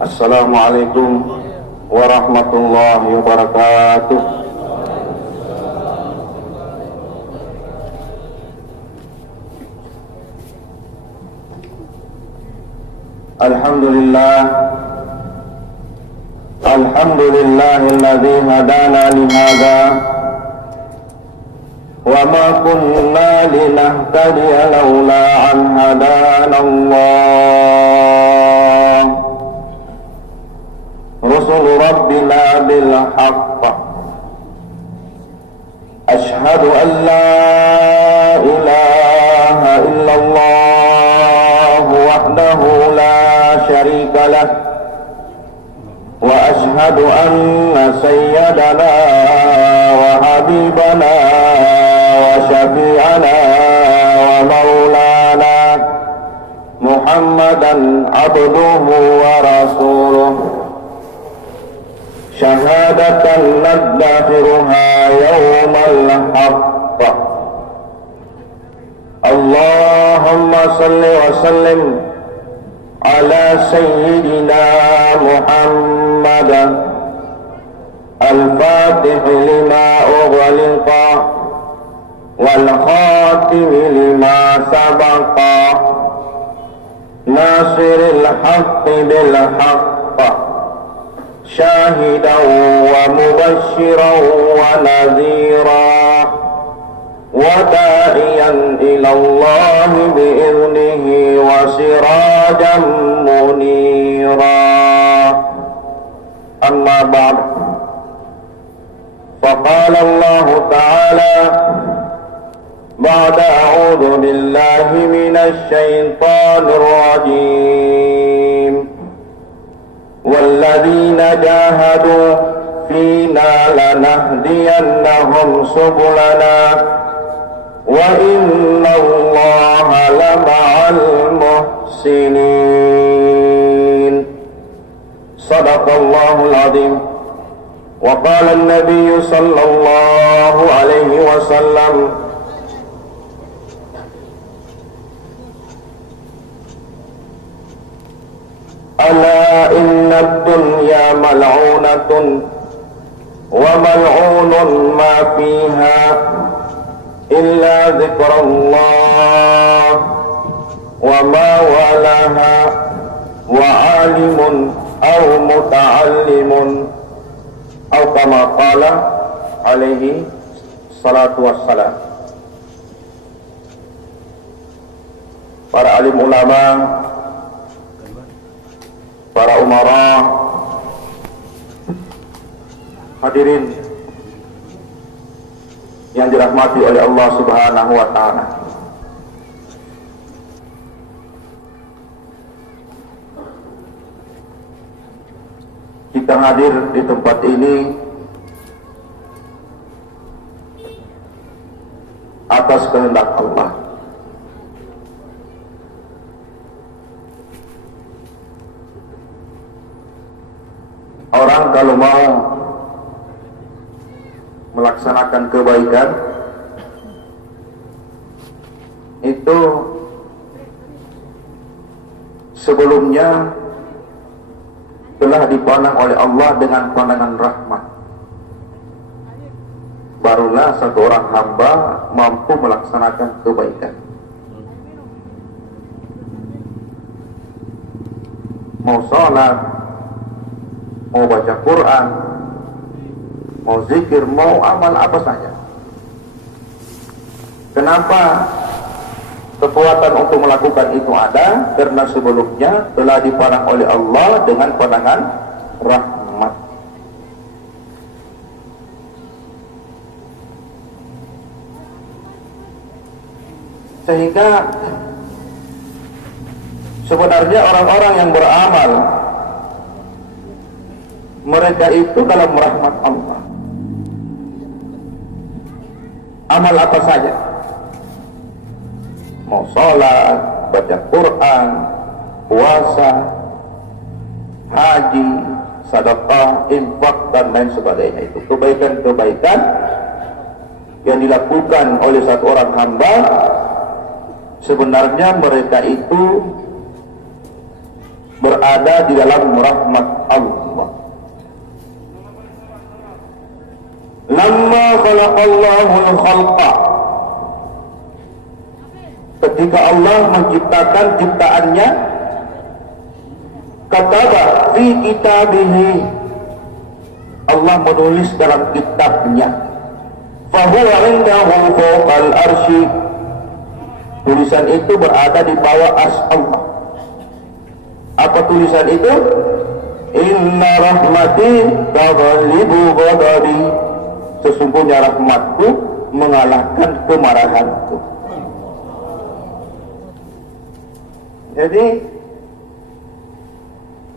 Assalamualaikum warahmatullahi wabarakatuh. Alhamdulillah, alhamdulillahilladzi hadana li hadza wa ma kunna linahtadiya laula an hadana Allah. Rasul rabbina bil haqq. Ashhadu an la ilaha illallah wahdahu la syarika lah. Wa ashhadu anna sayyidana wa habibana wa syafi'ana wa maulana Muhammadan abduhu wa rasuluh. Syahadatan naddafiruha yawmal haqq. Allahumma salli wa sallim ala sayyidina Muhammad al-fatih lima ughliqa wal khatim lima sabaqa nasiril haqqi bil haqq syahidan wa mubashiran wa nadhira wa da'iyan ilallahi bi'idhnihi wa sirajan munira. Amma ba'd, faqala Allah ta'ala ba'da a'udhu billahi minasy syaithanir rajim. Walladzina jahadu fina lanahdiyannahum subulana wa inna Allaha lama'al muhsinin. Sadaqallahul azim. Wa qala an-nabiy sallallahu alaihi wasallam, ala inna ad-dunya mal'unatun wa mal'unun ma fiha illa dzikrullah wa ma walaha wa alimun aw muta'allimun aw kama qala alaihi salatu wassalam. Para alim ulama, para umara, hadirin yang dirahmati oleh Allah Subhanahu wa ta'ala. Kita hadir di tempat ini atas kehendak Allah. Orang kalau mau melaksanakan kebaikan itu sebelumnya telah dipandang oleh Allah dengan pandangan rahmat. Barulah satu orang hamba mampu melaksanakan kebaikan. Mau sholat, mau baca Quran, mau zikir, mau amal apa saja. Kenapa kekuatan untuk melakukan itu ada? Karena sebelumnya telah dipandang oleh Allah dengan pandangan rahmat. Sehingga sebenarnya orang-orang yang beramal, mereka itu dalam rahmat Allah. Amal apa saja, mau sholat, baca Quran, puasa, haji, sedekah, infak dan lain sebagainya, itu kebaikan-kebaikan yang dilakukan oleh satu orang hamba. Sebenarnya mereka itu berada di dalam rahmat Allah. Lamma khalaqallahu al-khalqa, ketika Allah menciptakan ciptaannya, kataba fi kitabihi, Allah menulis dalam kitabnya, fahuwa indahu fawqal arsy, tulisan itu berada di bawah arsy Allah. Apa tulisan itu? Inna rahmati taghlibu ghadabi, sesungguhnya rahmatku mengalahkan kemarahanku. Jadi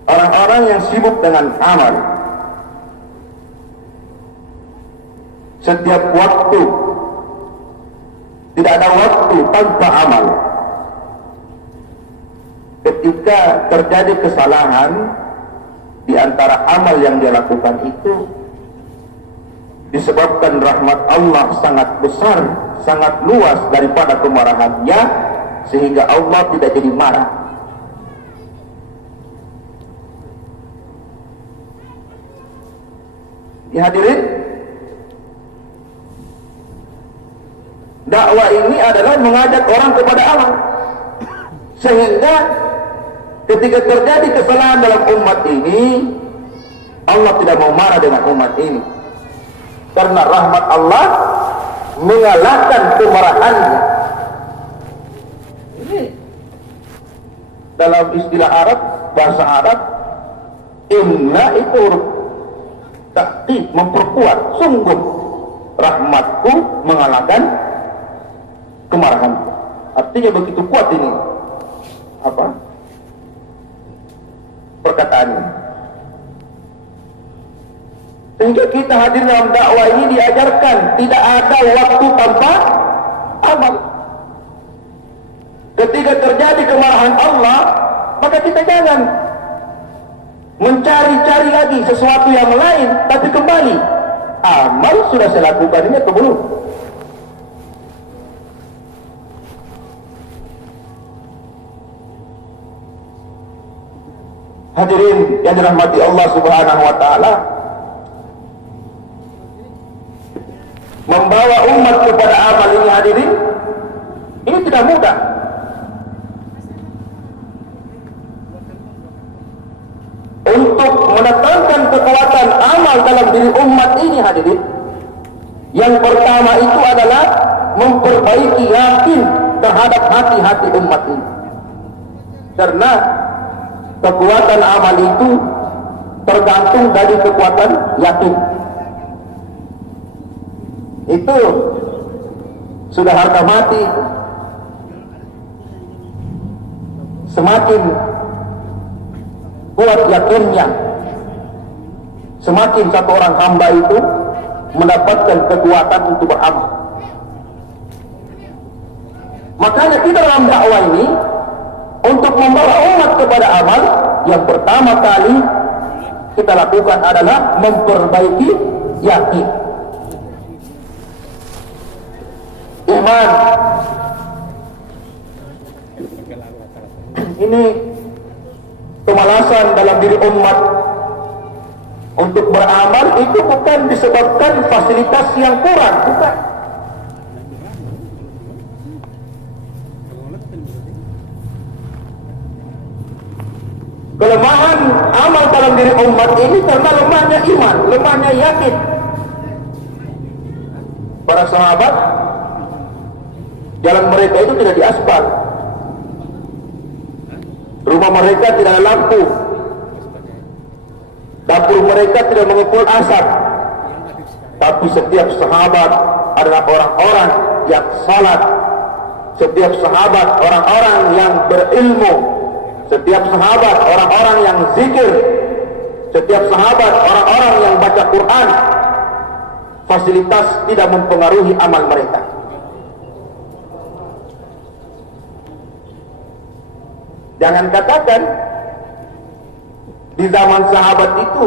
orang-orang yang sibuk dengan amal, setiap waktu, tidak ada waktu tanpa amal. Ketika terjadi kesalahan di antara amal yang dia lakukan itu, disebabkan rahmat Allah sangat besar, sangat luas daripada kemarahannya, sehingga Allah tidak jadi marah. Dihadirin, dakwah ini adalah mengajak orang kepada amal, sehingga ketika terjadi kesalahan dalam umat ini, Allah tidak mau marah dengan umat ini, karena rahmat Allah mengalahkan kemarahannya. Ini dalam istilah Arab, bahasa Arab, inna itu huruf takkid, memperkuat, sungguh rahmatku mengalahkan kemarahanku. Artinya begitu kuat ini perkataannya, sehingga kita hadir dalam dakwah ini diajarkan tidak ada waktu tanpa amal. Ketika terjadi kemarahan Allah, maka kita jangan mencari-cari lagi sesuatu yang lain, tapi kembali amal sudah saya lakukan ini atau belum. Hadirin yang dirahmati Allah Subhanahu wa taala, membawa umat kepada amal ini, hadirin, ini tidak mudah. Untuk menetapkan kekuatan amal dalam diri umat ini, hadirin, yang pertama itu adalah memperbaiki yakin terhadap hati-hati umat ini. Karena kekuatan amal itu tergantung dari kekuatan yakin. Itu sudah harga mati. Semakin kuat yakinnya, semakin satu orang hamba itu mendapatkan kekuatan untuk beramal. Makanya kita dalam dakwah ini, untuk membawa umat kepada amal, yang pertama kali kita lakukan adalah memperbaiki yakin. Iman ini kemalasan dalam diri umat untuk beramal itu bukan disebabkan fasilitas yang kurang, bukan. Kelemahan amal dalam diri umat ini karena lemahnya iman, lemahnya yakin. Para sahabat, jalan mereka itu tidak diaspal, rumah mereka tidak ada lampu, dapur mereka tidak mengepul asap, tapi setiap sahabat adalah orang-orang yang salat, setiap sahabat orang-orang yang berilmu, setiap sahabat orang-orang yang zikir, setiap sahabat orang-orang yang baca Quran. Fasilitas tidak mempengaruhi amal mereka. Jangan katakan di zaman sahabat itu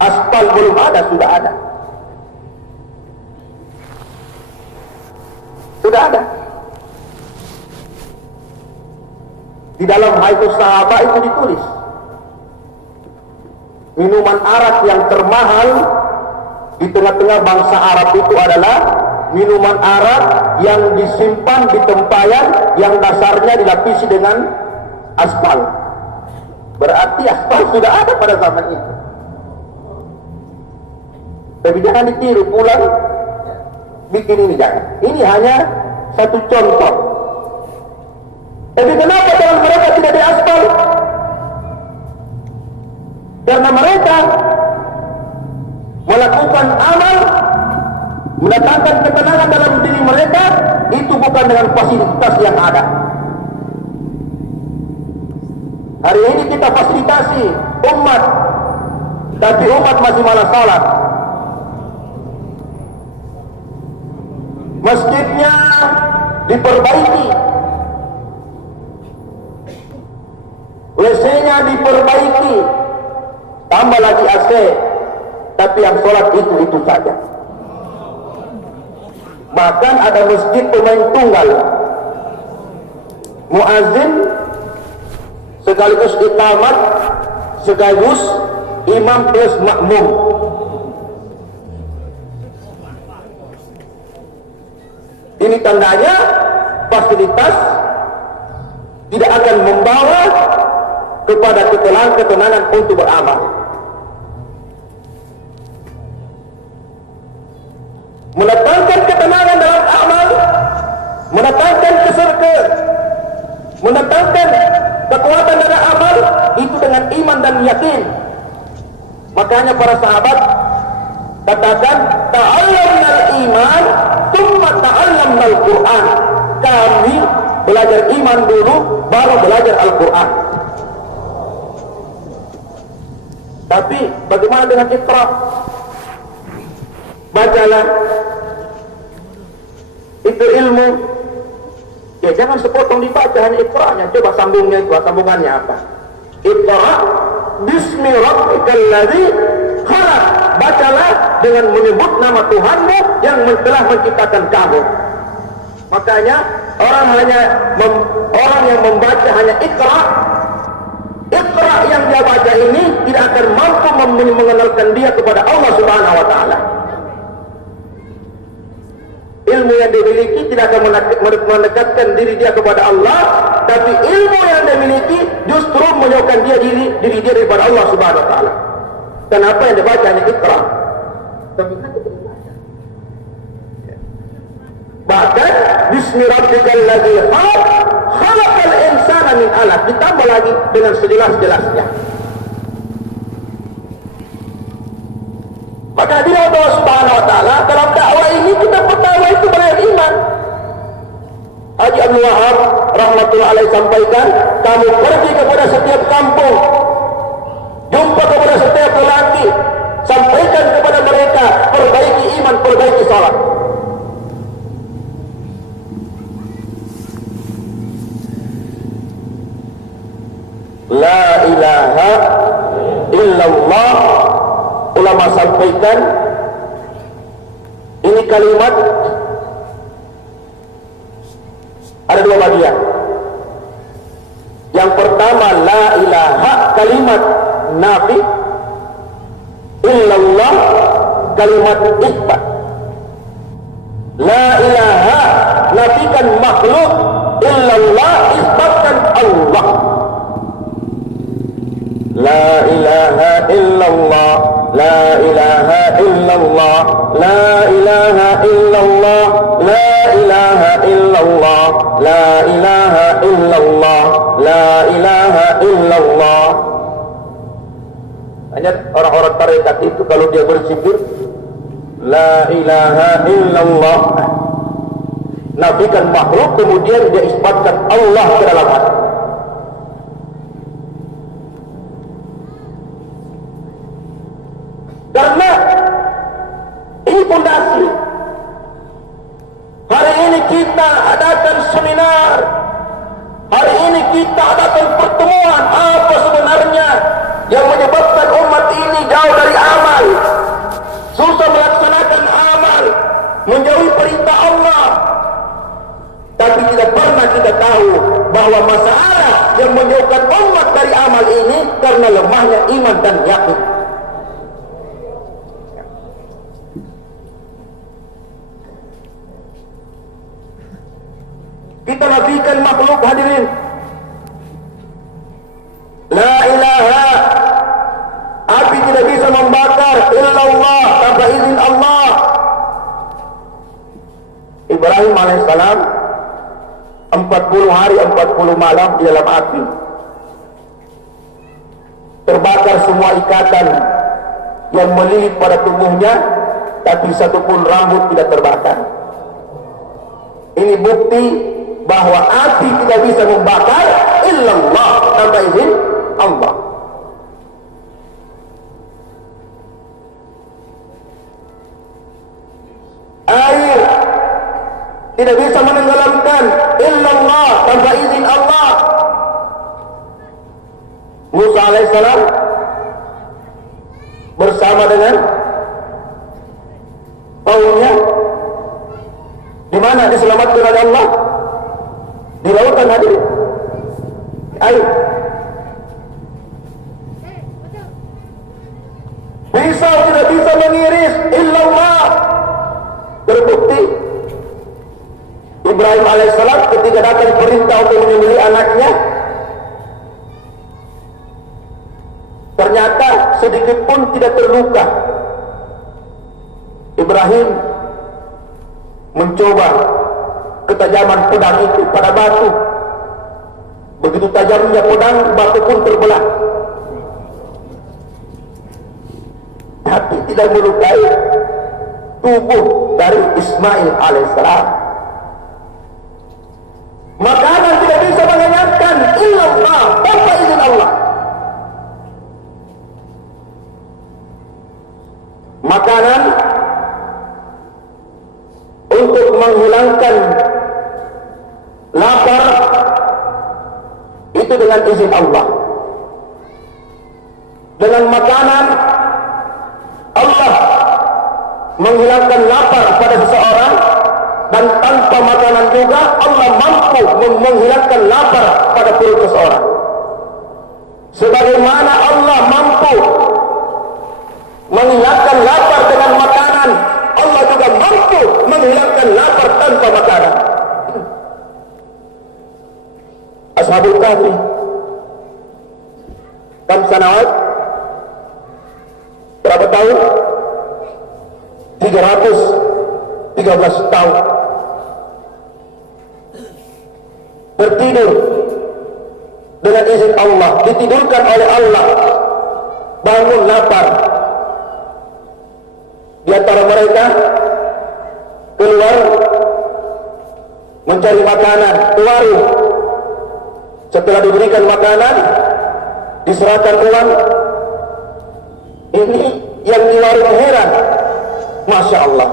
aspal belum ada, sudah ada. Sudah ada. Di dalam Haidus Sahabah itu ditulis, minuman arak yang termahal di tengah-tengah bangsa Arab itu adalah minuman arak yang disimpan di tempayan yang dasarnya dilapisi dengan aspal. Berarti aspal sudah ada pada zaman itu. Tapi jangan ditiru pulang bikin ini, jangan. Ini hanya satu contoh. Tapi kenapa jalan mereka tidak diaspal? Karena mereka melakukan amal, mendatangkan ketenangan dalam diri mereka, itu bukan dengan fasilitas yang ada. Hari ini kita fasilitasi umat, tapi umat masih malas salat. Masjidnya diperbaiki, WC-nya diperbaiki, tambah lagi AC, tapi yang sholat itu saja. Bahkan ada masjid pemain tunggal, muazin sekaligus iqamat sekaligus imam plus makmum. Ini tandanya fasilitas tidak akan membawa kepada ketenangan untuk beramal. Mendatangkan ketenangan dalam amal, mendatangkan mendatangkan kekuatan dalam amal itu dengan iman dan yakin. Makanya para sahabat katakan, ta'allamnal iman tsumma ta'allamnal Qur'an. Kami belajar iman dulu baru belajar Al-Qur'an. Tapi bagaimana dengan Iqra? Bacalah itu ilmu. Ya jangan sepotong dibaca hanya Iqra-nya. Coba sambungnya itu, sambungannya apa? Iqra bismi rabbikal ladzi khalaq. Bacalah dengan menyebut nama Tuhanmu yang telah menciptakan kamu. Makanya orang yang membaca hanya Iqra yang dia baca ini tidak akan mampu mengenalkan dia kepada Allah Subhanahu wa taala. Ilmu yang dimiliki tidak akan mendekatkan diri dia kepada Allah, tapi ilmu yang dia miliki justru menjauhkan diri dia daripada Allah Subhanahu wa taala. Kenapa yang dibaca hanya Iqra? Tapi kan itu dibaca. Bahkan bismi rabbikal ladzi khalaq, khalaqal insana min 'alaq, ditambah lagi dengan sejelas-jelasnya. Maka dia Allah Subhanahu wa taala dalam dakwah ini kita pertama itu beriman. Haji Abdul Wahab rahmatullah alaih sampaikan, kamu pergi kepada setiap kampung, jumpa kepada setiap lelaki, sampaikan kepada mereka, perbaiki iman, perbaiki salat. La ilaha illallah. Ulama sampaikan ini kalimat ada dua bagian. Yang pertama la ilaha, kalimat nafi, illallah kalimat isbat. La ilaha nafikan makhluk, illallah isbatkan Allah. La ilaha illallah, la ilaha illallah, la ilaha illallah, la ilaha illallah, la ilaha illallah, la ilaha illallah. Hanya orang-orang tarekat itu kalau dia berzikir la ilaha illallah, nafikan makhluk, kemudian dia isbatkan Allah ke dalam hati. Karena ini fondasi. Hari ini kita adakan seminar, hari ini kita adakan pertemuan. Apa sebenarnya yang menyebabkan umat ini jauh dari amal, susah melaksanakan amal, menjauhi perintah Allah? Tapi tidak pernah kita tahu bahwa masalah yang menjauhkan umat dari amal ini karena lemahnya iman dan yakin. Kita nafikan makhluk, hadirin. La ilaha, api tidak bisa membakar illallah, tanpa izin Allah. Ibrahim alaihissalam 40 hari 40 malam di dalam api, terbakar semua ikatan yang melilit pada tubuhnya, tapi satupun rambut tidak terbakar. Ini bukti bahwa api tidak bisa membakar illallah, tanpa izin Allah. Air tidak bisa menenggelamkan illallah, tanpa izin Allah. Musa alaihissalam bersama dengan kaumnya di mana diselamatkan oleh Allah? Di lautan, hadirin. Air. Pisau tidak bisa mengiris illallah. Terbukti Ibrahim alaihissalam ketika datang perintah untuk menyembelih anaknya, ternyata sedikit pun tidak terluka. Ibrahim mencoba ketajaman pedang itu pada batu. Begitu tajamnya pedang, batu pun terbelah, tapi tidak melukai tubuh dari Ismail alaihissalam. Makanan tidak bisa mengenyangkan illallah, tanpa izin Allah. Makanan untuk menghilangkan lapar itu dengan izin Allah. Dengan makanan Allah menghilangkan lapar pada seseorang, dan tanpa makanan juga Allah mampu menghilangkan lapar pada perut seseorang. Sebagaimana Allah mampu menghilangkan lapar dengan makanan, Allah juga mampu menghilangkan lapar tanpa makanan. Ashabul Kahfi kam sanawat, berapa tahun? 313 tahun tertidur dengan izin Allah, ditidurkan oleh Allah, bangun lapar. Di antara mereka keluar mencari makanan ke warung. Setelah diberikan makanan, diserahkan uang. Ini yang di warung heran, Masya Allah,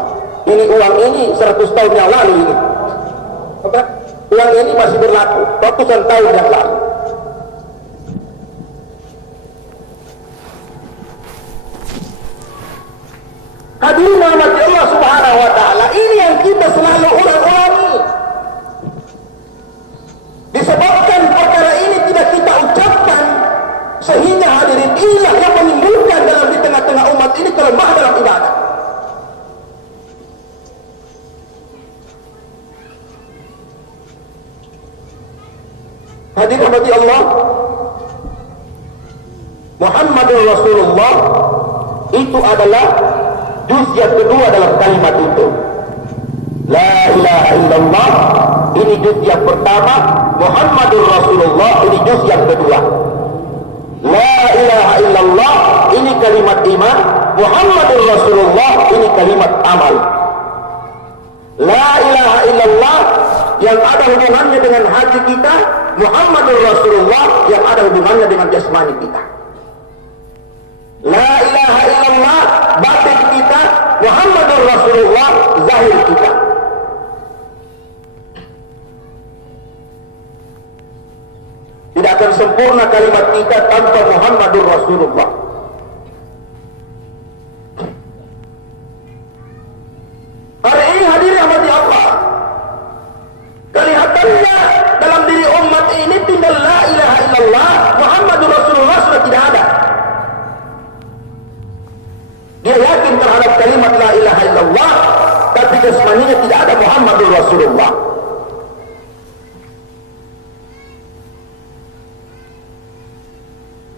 ini uang ini 100 tahun yang lalu ini. Uang ini masih berlaku ratusan tahun yang lalu. Hadirin rahmati Allah subhanahu wa ta'ala, ini yang kita selalu ulang-ulangi. Disebabkan perkara ini tidak kita ucapkan, sehingga hadirin inilah yang menimbulkan dalam di tengah-tengah umat ini kelemahan dalam ibadah. Hadirin rahmati Allah, Muhammadur Rasulullah itu adalah juz yang kedua dalam kalimat itu. La ilaha illallah, ini juz yang pertama. Muhammadur Rasulullah, ini juz yang kedua. La ilaha illallah, ini kalimat iman. Muhammadur Rasulullah, ini kalimat amal. La ilaha illallah yang ada hubungannya dengan hati kita, Muhammadur Rasulullah yang ada hubungannya dengan jasmani kita. La ilaha illallah batin kita, Muhammadur Rasulullah zahir kita. Tidak akan sempurna kalimat kita tanpa Muhammadur Rasulullah. Hari ini hadirin rahmati Allah, kelihatannya dalam diri umat jasmaninya tidak ada Muhammadur Rasulullah.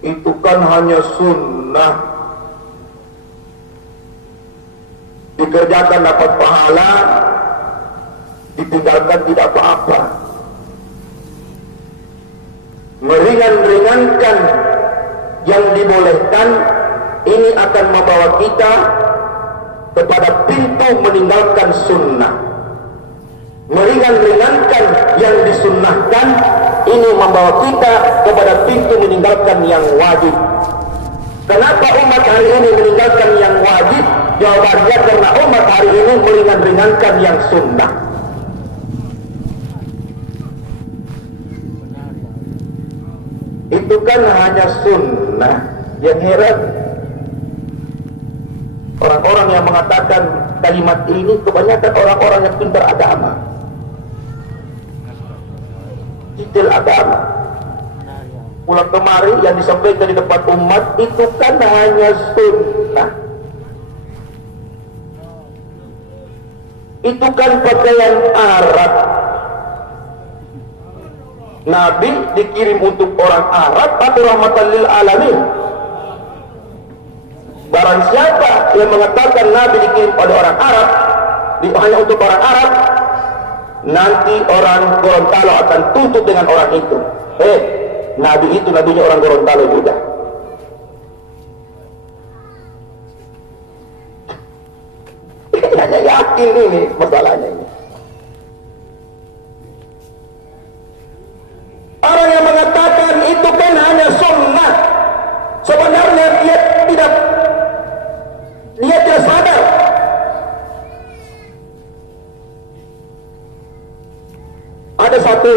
Itu kan hanya sunnah, dikerjakan dapat pahala, ditinggalkan tidak apa-apa. Meringan-ringankan yang dibolehkan ini akan membawa kita kepada pintu meninggalkan sunnah. Meringan-ringankan yang disunnahkan ini membawa kita kepada pintu meninggalkan yang wajib. Kenapa umat hari ini meninggalkan yang wajib? Jawabannya karena umat hari ini meringan-ringankan yang sunnah. Itu kan hanya sunnah. Yang heran, orang-orang yang mengatakan kalimat ini kebanyakan orang-orang yang pintar agama, detail agama. Pulang kemari yang disampaikan di depan umat itu kan hanya sunnah. Itu kan pakaian Arab. Nabi dikirim untuk orang Arab atau rahmatan lil alamin? Barang siapa yang mengatakan Nabi dikirim oleh orang Arab, hanya untuk orang Arab, nanti orang Gorontalo akan tuntut dengan orang itu. Nabi itu nabinya orang Gorontalo juga. Hanya yakin ini masalahnya ini. Orang yang mengatakan itu kan hanya sunnah, sebenarnya dia tidak sadar. Ada satu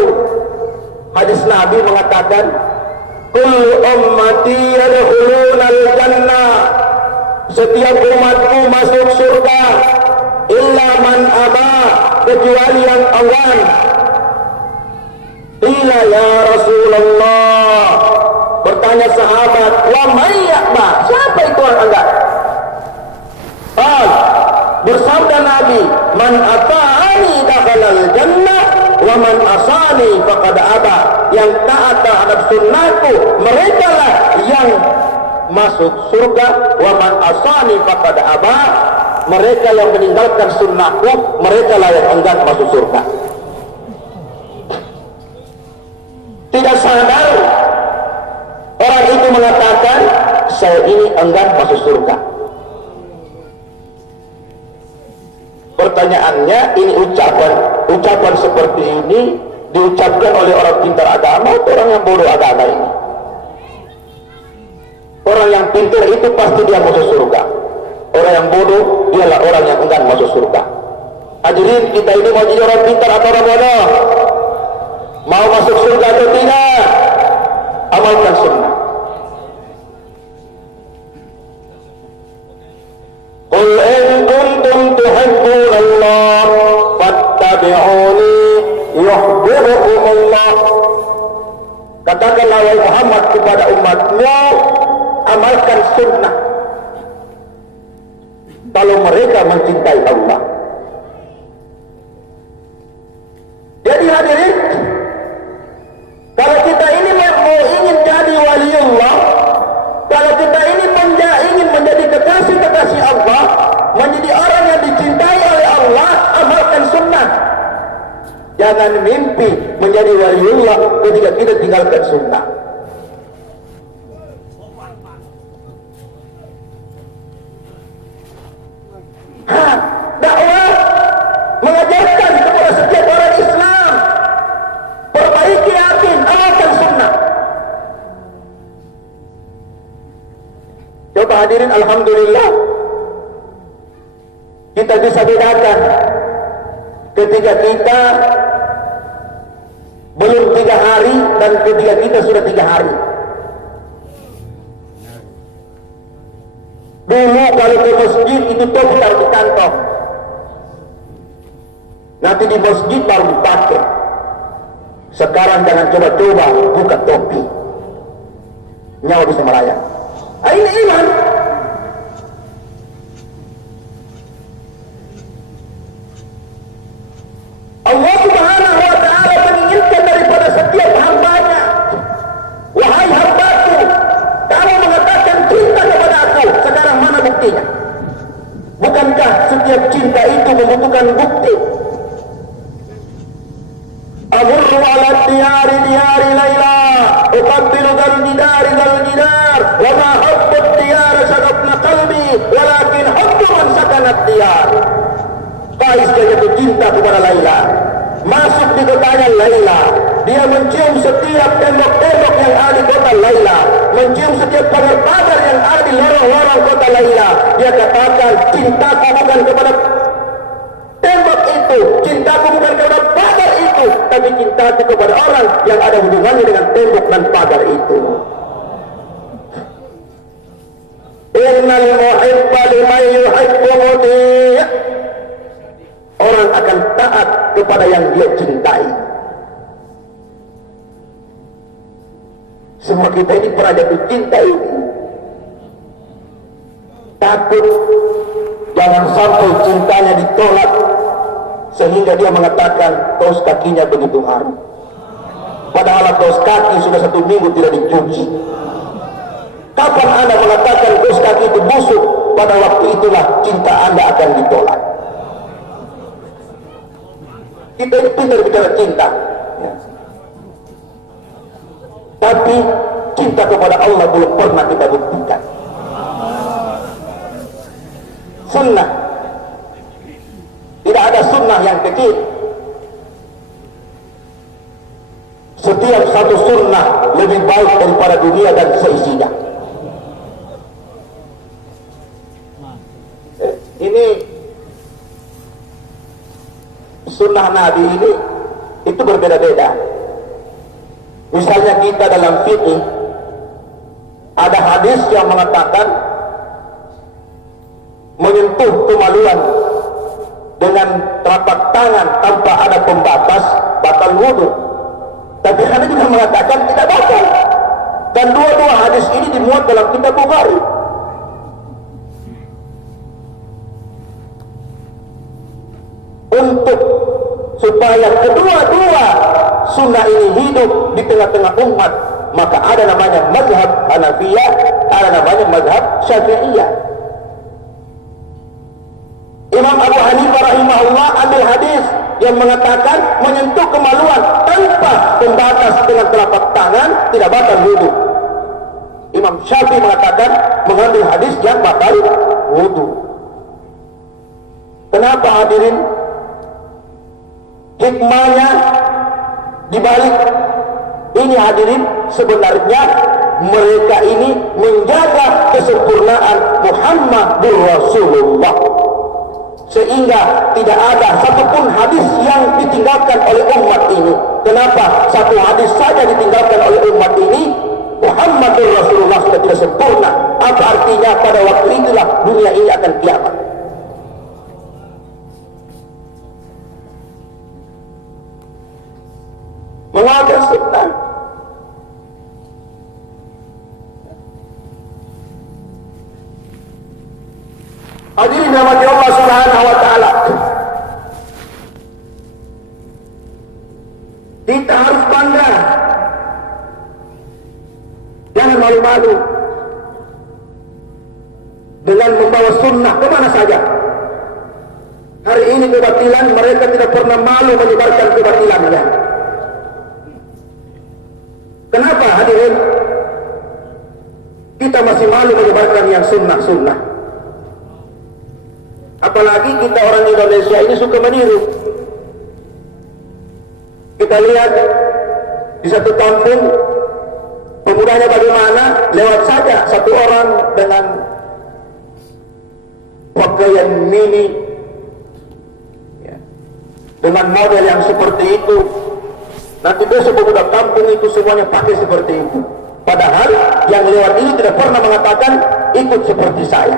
hadis Nabi mengatakan, kullu ummati yadkhulunal jannah, setiap umatku masuk surga, illa man aba, kecuali yang enggan. Qila ya Rasulullah, bertanya sahabat, wa may ya'ba, siapa itu orang enggan? Bersabda Nabi, man ata'ani dakhalal jannah wa man asani faqad aba, yang taat terhadap sunnahku mereka lah yang masuk surga, wa man asani faqad aba, mereka yang meninggalkan sunnahku mereka lah yang enggan masuk surga. Tidak sadar orang itu mengatakan saya ini enggan masuk surga. Pertanyaannya, ini ucapan seperti ini diucapkan oleh orang pintar agama atau orang yang bodoh agama ini? Orang yang pintar itu pasti dia masuk surga. Orang yang bodoh dialah orang yang enggan masuk surga. Hadirin, kita ini mau jadi orang pintar atau orang bodoh? Mau masuk surga atau tidak? Amalkan sunnah. Qul in kuntum tuhibbunallah fattabi'uni yuhibbukumullah. Katakanlah wahai Muhammad kepada umatmu, amalkan sunnah. Kalau mereka mencintai Allah. Jadi hadirin, kalau kita ini mau ingin jadi waliullah, kalau kita ini ingin menjadi kekasih Allah, menjadi orang yang dicintai oleh Allah, amalkan sunnah. Jangan mimpi menjadi waliullah ketika kita tinggalkan sunnah. Dakwah mengajarkan kepada setiap orang Islam, perbaiki yakin, amalkan sunnah. Coba hadirin, alhamdulillah kita bisa bedakan ketika kita belum 3 hari dan ketika kita sudah 3 hari. Dulu kalau ke masjid itu topi taruh di kantong, nanti di masjid baru dipakai. Sekarang jangan coba-coba buka topi, nyawa bisa melayang. Ini iman. buktinya? Bukankah setiap cinta itu membutuhkan bukti? Amurru ala diyari diyari layla uqabbilu dal jidari wa ma hubbu diyara syagabna qalbi walakin hubbu man sakanat diyar. Faiz dia jatuh cinta kepada Laila, masuk di kotanya Laila, dia mencium setiap tembok-tembok yang ada di kota Laila, mencium setiap pagar-pagar yang ada di lorong-lorong kota Laila. Dia katakan, cintaku bukan kepada tembok itu, cintaku bukan kepada pagar itu, tapi cintaku kepada orang yang ada hubungannya dengan tembok dan pagar itu. Innal muhibba liman yuhibbu muti'. Orang akan taat kepada yang dia cintai. Semua kita ini pernah jatuh cinta ini. Takut jangan sampai cintanya ditolak sehingga dia mengatakan kaos kakinya begitu harum, padahal kaos kaki sudah 1 minggu tidak dicuci. Kapan Anda mengatakan kaos kaki itu busuk? Pada waktu itulah cinta Anda akan ditolak. Kita ini pintar bicara cinta, ya. Tapi cinta kepada Allah belum pernah kita buktikan. Sunnah, tidak ada sunnah yang kecil. Setiap satu sunnah lebih baik daripada dunia dan seisinya. Ini sunnah Nabi ini itu berbeda-beda. Misalnya kita dalam fikih ada hadis yang mengatakan menyentuh kemaluan dengan telapak tangan tanpa ada pembatas batal wudu. Tapi ada juga mengatakan tidak batal. Dan dua-dua hadis ini dimuat dalam kitab Bukhari. Untuk supaya kedua-dua sunnah ini hidup di tengah-tengah umat, maka ada namanya mazhab Hanafiyah, ada namanya mazhab Syafi'iyah. Imam Abu Hanifah rahimahullah ambil hadis yang mengatakan menyentuh kemaluan tanpa pembatas dengan telapak tangan tidak batal wudu. Imam Syafi'i mengatakan mengambil hadis yang batal wudu. Kenapa hadirin? Hikmahnya dibalik ini hadirin, sebenarnya mereka ini menjaga kesempurnaan Muhammadur Rasulullah, sehingga tidak ada satupun hadis yang ditinggalkan oleh umat ini. Kenapa? Satu hadis saja ditinggalkan oleh umat ini, Muhammadur Rasulullah sudah tidak sempurna. Apa artinya? Pada waktu itulah dunia ini akan kiamat. Mengajar sunnah. Hadirin rahmati Allah Subhanahu wa taala. Kita harus bangga. Jangan malu-malu dengan membawa sunnah kemana saja. Hari ini kebatilan, mereka tidak pernah malu menyebarkan kebatilannya. Kenapa hadirin? Kita masih malu menyebarkan yang sunnah-sunnah. Apalagi kita orang Indonesia ini suka meniru. Kita lihat di satu kampung pemudanya bagaimana, lewat saja satu orang dengan pakaian mini, ya, dengan model yang seperti itu. Nanti besok pemuda kampung itu semuanya pakai seperti itu. Padahal yang lewat ini tidak pernah mengatakan ikut seperti saya.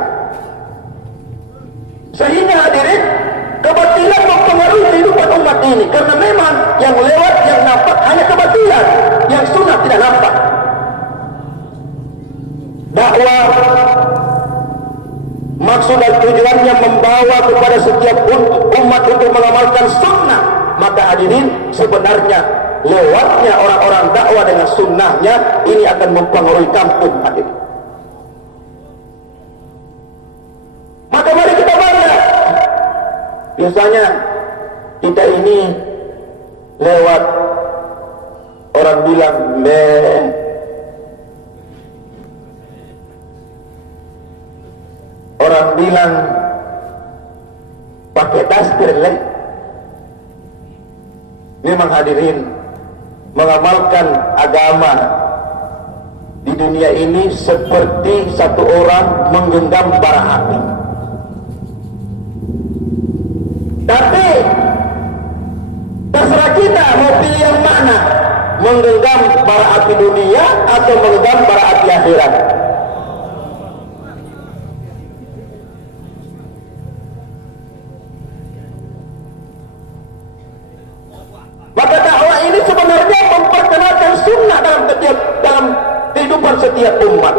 Sehingga hadirin, kebatilan mempengaruhi kehidupan umat ini. Karena memang yang lewat, yang nampak hanya kebatilan, yang sunnah tidak nampak. Dakwah maksud dan tujuannya membawa kepada setiap umat untuk mengamalkan sunnah. Maka hadirin, sebenarnya lewatnya orang-orang dakwah dengan sunnahnya ini akan mempengaruhi kampung hadirin. Biasanya kita ini lewat orang bilang orang bilang pakai daster leh. Memang hadirin, mengamalkan agama di dunia ini seperti satu orang menggenggam bara api. Tapi terserah kita mau pilih yang mana, menggenggam bara api dunia atau menggenggam bara api akhirat. Maka dakwah ini sebenarnya memperkenalkan sunnah dalam kehidupan setiap umat.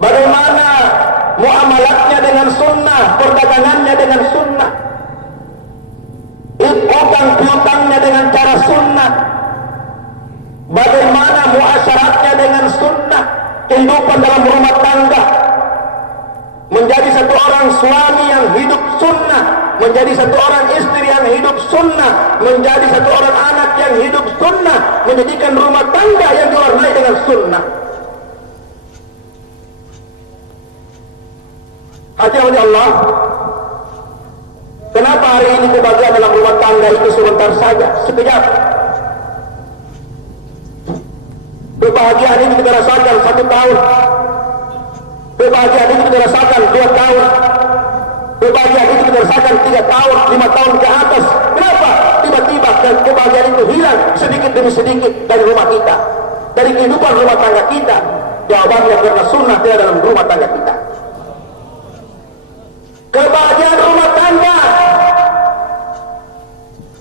Bagaimana muamalatnya dengan sunnah, perdagangannya dengan sunnah, utang piutangnya dengan cara sunnah, bagaimana muasyaratnya dengan sunnah, kehidupan dalam rumah tangga, menjadi satu orang suami yang hidup sunnah, menjadi satu orang istri yang hidup sunnah, menjadi satu orang anak yang hidup sunnah, menjadikan rumah tangga yang diwarnai dengan sunnah. Hadirin Allah, kenapa hari ini kebahagiaan dalam rumah tangga itu sebentar saja, sekejap? Kebahagiaan ini kita rasakan 1 tahun, kebahagiaan ini kita rasakan 2 tahun, kebahagiaan itu kita rasakan 3 tahun, 5 tahun ke atas. Kenapa? Tiba-tiba kebahagiaan itu hilang sedikit demi sedikit dari rumah kita, dari kehidupan rumah tangga kita. Jawabannya karena sunnah tidak dalam rumah tangga kita. Kebahagiaan rumah tangga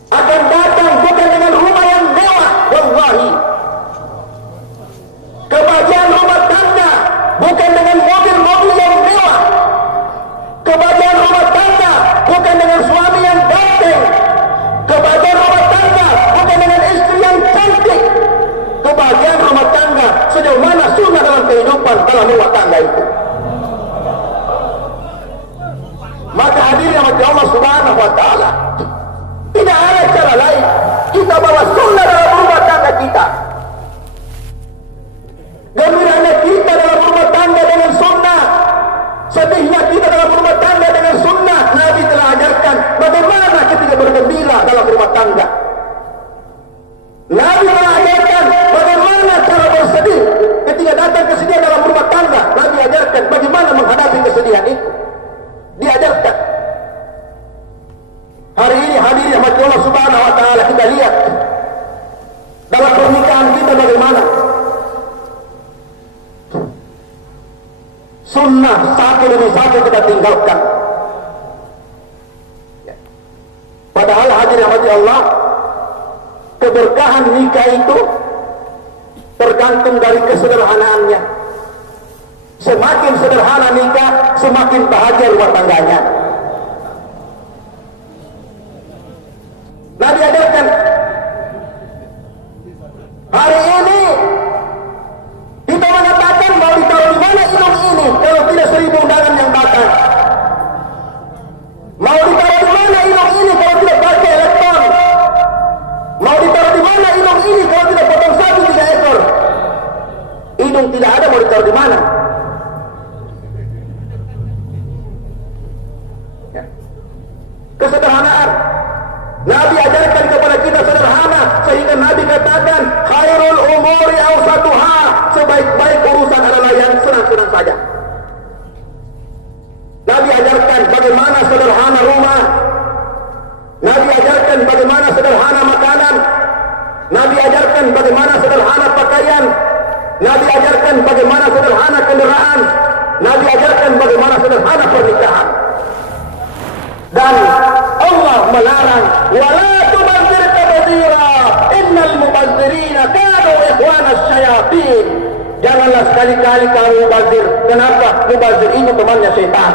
akan datang bukan dengan rumah yang mewah, wallahi. Kebahagiaan rumah tangga bukan dengan mobil-mobil yang mewah. Kebahagiaan rumah tangga bukan dengan suami yang ganteng. Kebahagiaan rumah tangga bukan dengan istri yang cantik. Kebahagiaan rumah tangga sejauh mana sunnah dalam kehidupan dalam rumah tangga itu. Maka hadirin mati Allah Subhanahu wa taala, tidak ada cara lain kita bawa sunnah dalam rumah tangga kita. Gembiranya kita dalam rumah tangga dengan sunnah, sedihnya kita dalam rumah tangga dengan sunnah. Nabi telah ajarkan bagaimana ketika bergembira dalam rumah tangga. Nabi telah ajarkan bagaimana cara bersedih ketika datang kesedihan dalam rumah tangga. Nabi ajarkan bagaimana menghadapi kesedihan itu, diajarkan. Hari ini hadirin rahmat Allah Subhanahu wa taala, kita lihat dalam pernikahan kita bagaimana sunnah satu demi satu kita tinggalkan. Padahal hadirin rahmat Allah, keberkahan nikah itu tergantung dari kesederhanaannya. Semakin sederhana nikah, semakin bahagia rumah tangganya. Nabi ajarkan hari ini kita mengatakan mau ditaruh di mana ilmu ini kalau tidak 1000 undangan yang datang. Mau ditaruh di mana ilmu ini kalau tidak pakai elektron. Mau ditaruh di mana ilmu ini kalau tidak potong sapi 3 ekor. Hidung tidak ada, mau ditaruh di mana? Kesederhanaan. Nabi ajarkan kepada kita sederhana, sehingga Nabi katakan khairul umuri awsatuha, sebaik-baik urusan adalah yang senang-senang saja. Nabi ajarkan bagaimana sederhana rumah. Nabi ajarkan bagaimana sederhana makanan. Nabi ajarkan bagaimana sederhana pakaian. Nabi ajarkan bagaimana sederhana kendaraan. Nabi ajarkan bagaimana sederhana pernikahan. Dan Allah melarang wala tubazzir tabdzira innal mubazzirina kanu ikhwanas syayatin. Janganlah sekali-kali kamu mubazir. Kenapa? Mubazir itu temannya setan.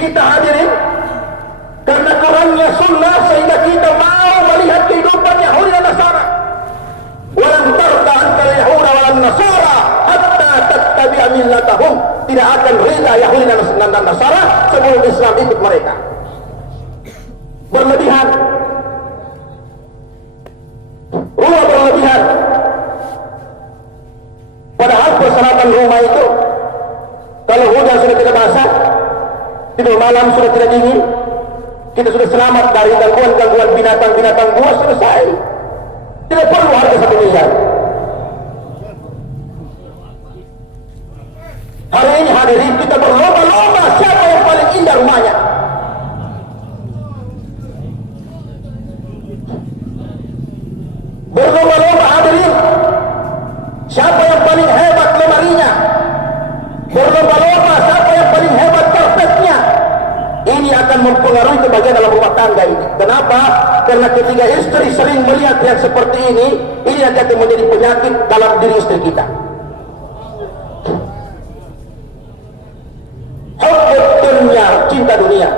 Kita hadirin karena kurangnya sunnah sehingga kita mau melihat kehidupan Yahudi dan Nasara. Walam tarda anka al-yahuda walan nasara hatta tattabi'a millatahum. tidak akan rela Yahudi dan Nasara sebelum Islam ikut mereka. Berlebihan, rumah berlebihan. Padahal persyaratan rumah itu, kalau hujan sudah tidak basah, tidur malam sudah tidak dingin, kita sudah selamat dari gangguan-gangguan binatang-binatang buas, selesai. Tidak perlu harga 1 miliar. Hari ini hadirin kita berlomba-lomba siapa yang paling indah rumahnya. Berlomba-lomba hadirin siapa yang paling hebat lemarinya. Berlomba-lomba siapa yang paling hebat karpetnya. Ini akan mempengaruhi kebahagiaan dalam rumah tangga ini. Kenapa? Karena ketika istri sering melihat yang seperti ini nanti akan menjadi penyakit dalam diri istri kita. Cinta dunia.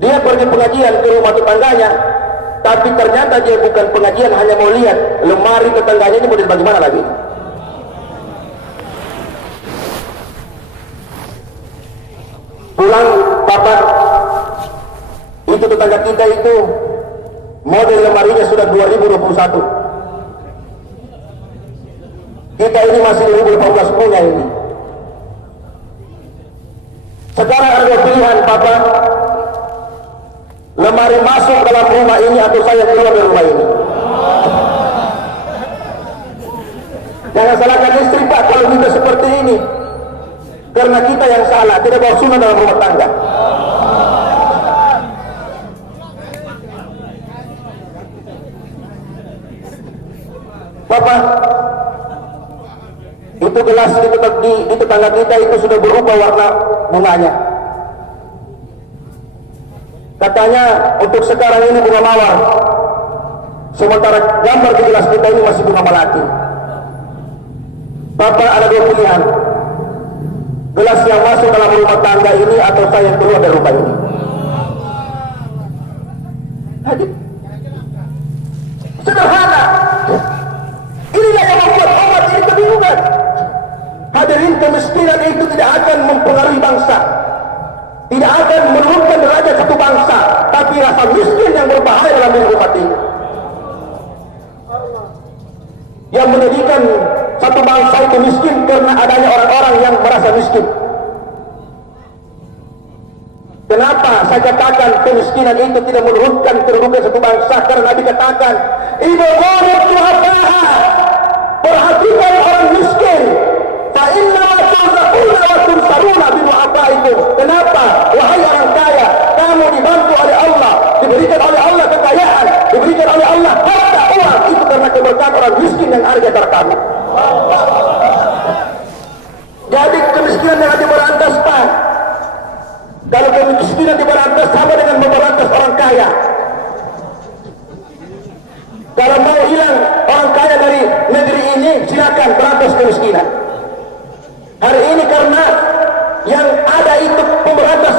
Dia pergi pengajian ke rumah tetangganya, tapi ternyata dia bukan pengajian, hanya mau lihat lemari tetangganya ini model bagaimana lagi. Pulang papa, itu tetangga kita itu model lemarinya sudah 2021. Kita ini masih 2018 punya ini. Sekarang ada pilihan papa, lemari masuk dalam rumah ini atau saya keluar dari rumah ini. Jangan salahkan istri pak kalau kita seperti ini, karena kita yang salah, tidak bawa sunnah dalam rumah tangga. Papa, itu gelas di tetangga kita itu sudah berubah warna bunganya. Katanya untuk sekarang ini bunga mawar, sementara gambar di gelas kita ini masih bunga melati. Papa, ada 2 pilihan, gelas yang masuk dalam rumah tangga ini atau saya yang keluar dari rumah ini. Hadir, sederhana. Inilah yang membuat umat ini kebingungan. Hadirin, kemiskinan itu tidak akan mempengaruhi bangsa, tidak akan menurunkan derajat satu bangsa, tapi rasa miskin yang berbahaya dalam diri umat ini, yang menjadikan satu bangsa itu miskin karena adanya orang-orang yang merasa miskin. Kenapa saya katakan kemiskinan itu tidak menurunkan kedudukan satu bangsa? Karena Nabi katakan, "Idza qamat du'afaha", perhatikan orang miskin. Kenapa? Wahai orang kaya, kamu dibantu oleh Allah, diberikan oleh Allah kekayaan, diberikan oleh Allah harta uang, itu karena keberkahan orang miskin yang ada di antara kamu. Jadi kemiskinan yang diberantas pak. Kalau kemiskinan diberantas sama dengan memberantas orang kaya. Kalau mau hilang orang kaya dari negeri ini, silakan berantas kemiskinan. Hari ini karena yang ada itu pemberantas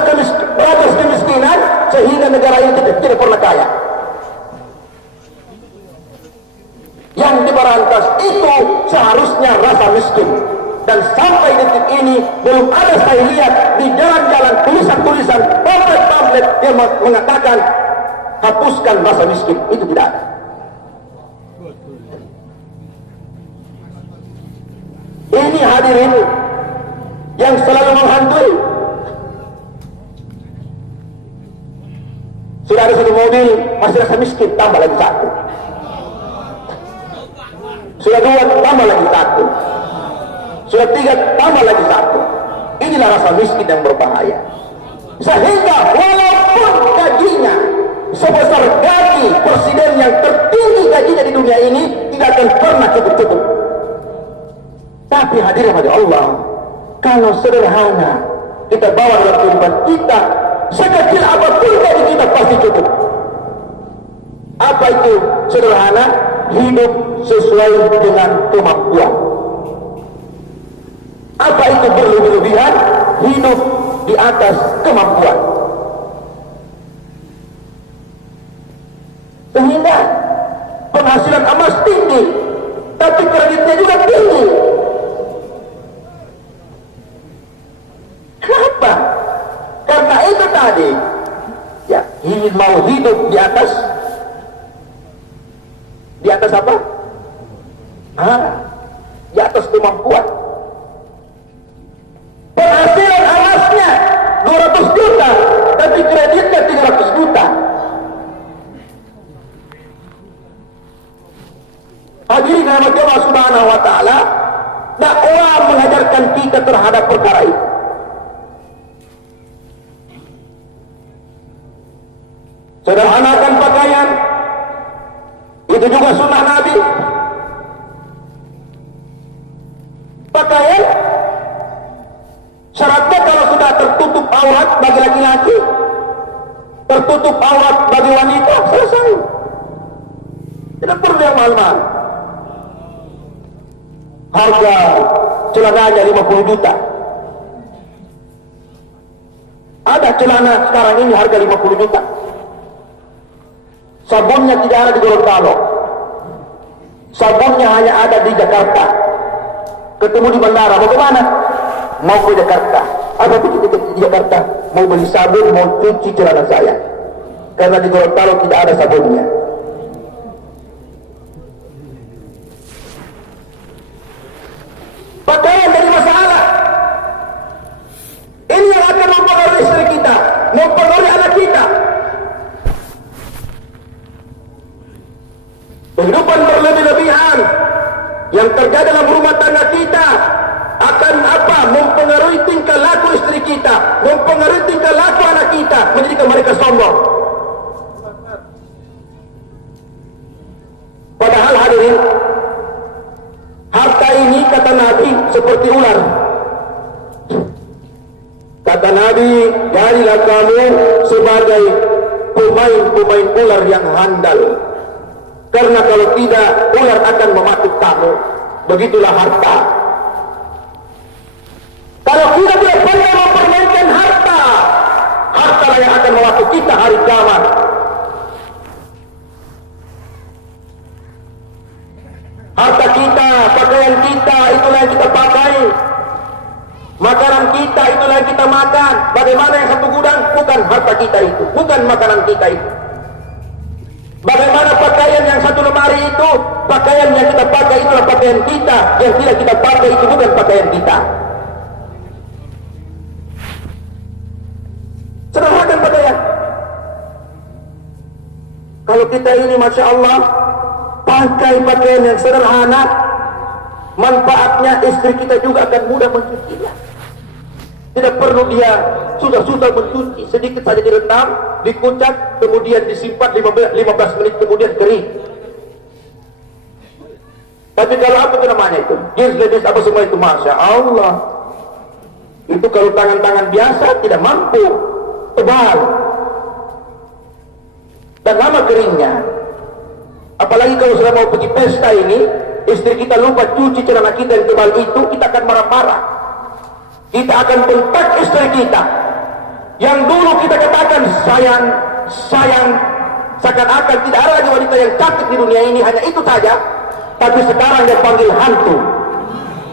kemiskinan, sehingga negara ini tidak pernah kaya. Yang diberantas itu seharusnya rasa miskin. Dan sampai detik ini belum ada saya lihat di jalan-jalan tulisan-tulisan, pamflet-pamflet yang mengatakan hapuskan rasa miskin. Itu tidak ada. Ini hadirin yang selalu menghantui. Sudah ada 1 mobil masih rasa miskin, tambah lagi 1. Sudah 2, tambah lagi 1. Sudah 3, tambah lagi 1. Inilah rasa miskin yang berbahaya. Sehingga walaupun gajinya sebesar gaji presiden yang tertinggi gajinya di dunia ini, tidak akan pernah cukup-cukup. Tapi hadirin pada Allah, kalau sederhana kita bawa dalam kehidupan kita, sekecil apapun gaji kita pasti cukup. Apa itu sederhana? Hidup sesuai dengan kemampuan. Apa itu berlebih-lebihan? Hidup di atas kemampuan. Sehingga penghasilan emas tinggi, tapi kreditnya juga tinggi. Di atas apa? Di atas kemampuan. Penghasilan awasnya 200 juta, tapi kreditnya 300 juta. Hadirin rahmati Allah Subhanahu wa taala, dakwah mengajarkan kita terhadap perkara itu. Sederhanakan pakaian, itu juga sunnah Nabi. Pakaian syaratnya kalau sudah tertutup aurat bagi laki-laki, tertutup aurat bagi wanita, selesai. Tidak perlu yang mahal-mahal. Harga celananya 50 juta. Ada celana sekarang ini harga 50 juta. Sabunnya tidak ada di Gorontalo. Sabunnya hanya ada di Jakarta. Ketemu di bandara, mau kemana? Mau ke Jakarta. Apa itu di Jakarta? Mau beli sabun, mau cuci celana saya. Karena di Gorontalo tidak ada sabunnya. Pakaian dari masalah. Ini yang akan mempengaruhi istri kita, mempengaruhi anak kita. Kehidupan berlebih-lebihan yang terjadi dalam rumah tangga kita akan apa? Mempengaruhi tingkah laku istri kita, mempengaruhi tingkah laku anak kita, menjadikan mereka sombong. Padahal hadirin, harta ini kata Nabi seperti ular. Kata Nabi, jadilah kamu sebagai pemain-pemain ular yang handal. Karena kalau tidak, ular akan mematuk kamu. Begitulah harta. Kalau kita tidak pernah mempermainkan harta, harta yang akan mematuk kita hari kiamat. Harta kita, pakaian kita, itulah yang kita pakai. Makanan kita, itulah yang kita makan. Bagaimana yang satu gudang? Bukan harta kita itu, bukan makanan kita itu. Bagaimana pakaian yang satu lemari itu? Pakaian yang kita pakai itulah pakaian kita. Yang tidak kita pakai itu bukan pakaian kita. Sederhanakan pakaian. Kalau kita ini Masya Allah pakai pakaian yang sederhana, manfaatnya istri kita juga akan mudah mencucinya. Tidak perlu dia sudah mencuci, sedikit saja direndam, dikucak, kemudian disimpan 15 menit kemudian kering. Tapi kalau apa itu namanya itu? Jeans apa semua itu, Masya Allah. Itu kalau tangan-tangan biasa tidak mampu, tebal. Dan lama keringnya. Apalagi kalau sudah mau pergi pesta ini, istri kita lupa cuci celana kita yang tebal itu, kita akan marah-marah. Kita akan bentak istri kita. Yang dulu kita katakan sayang, seakan-akan tidak ada lagi wanita yang cantik di dunia ini, hanya itu saja. Tapi sekarang dia panggil hantu.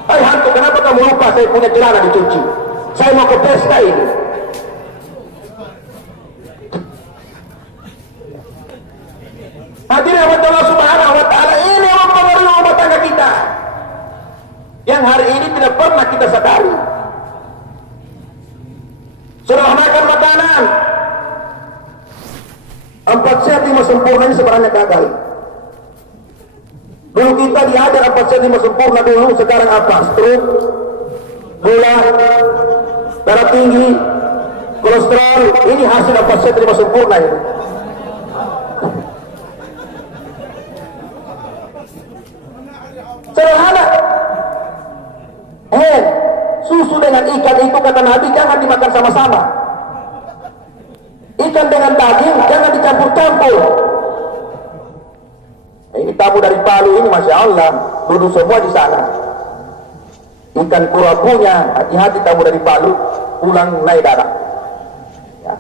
Hai hantu, kenapa kamu lupa saya punya celana dicuci? Saya mau ke pesta ini. Hadirin Allah Subhanahu wa taala, ini mempengaruhi rumah tangga kita. Yang hari ini tidak pernah kita sadari. Sederhanakan makanan. 4 sehat 5 sempurna ini sebenarnya gagal. Dulu kita diajar 4 sehat 5 sempurna dulu, sekarang apa? Stroke, gula, darah tinggi, kolesterol. Ini hasil 4 sehat 5 sempurna ini. Sederhana. Susu dengan ikan itu kata Nabi jangan dimakan sama-sama. Ikan dengan daging jangan dicampur-campur. Ini tamu dari Palu ini Masya Allah, duduk semua di sana. Ikan kura-punya, hati-hati tamu dari Palu, pulang naik darah. Ya.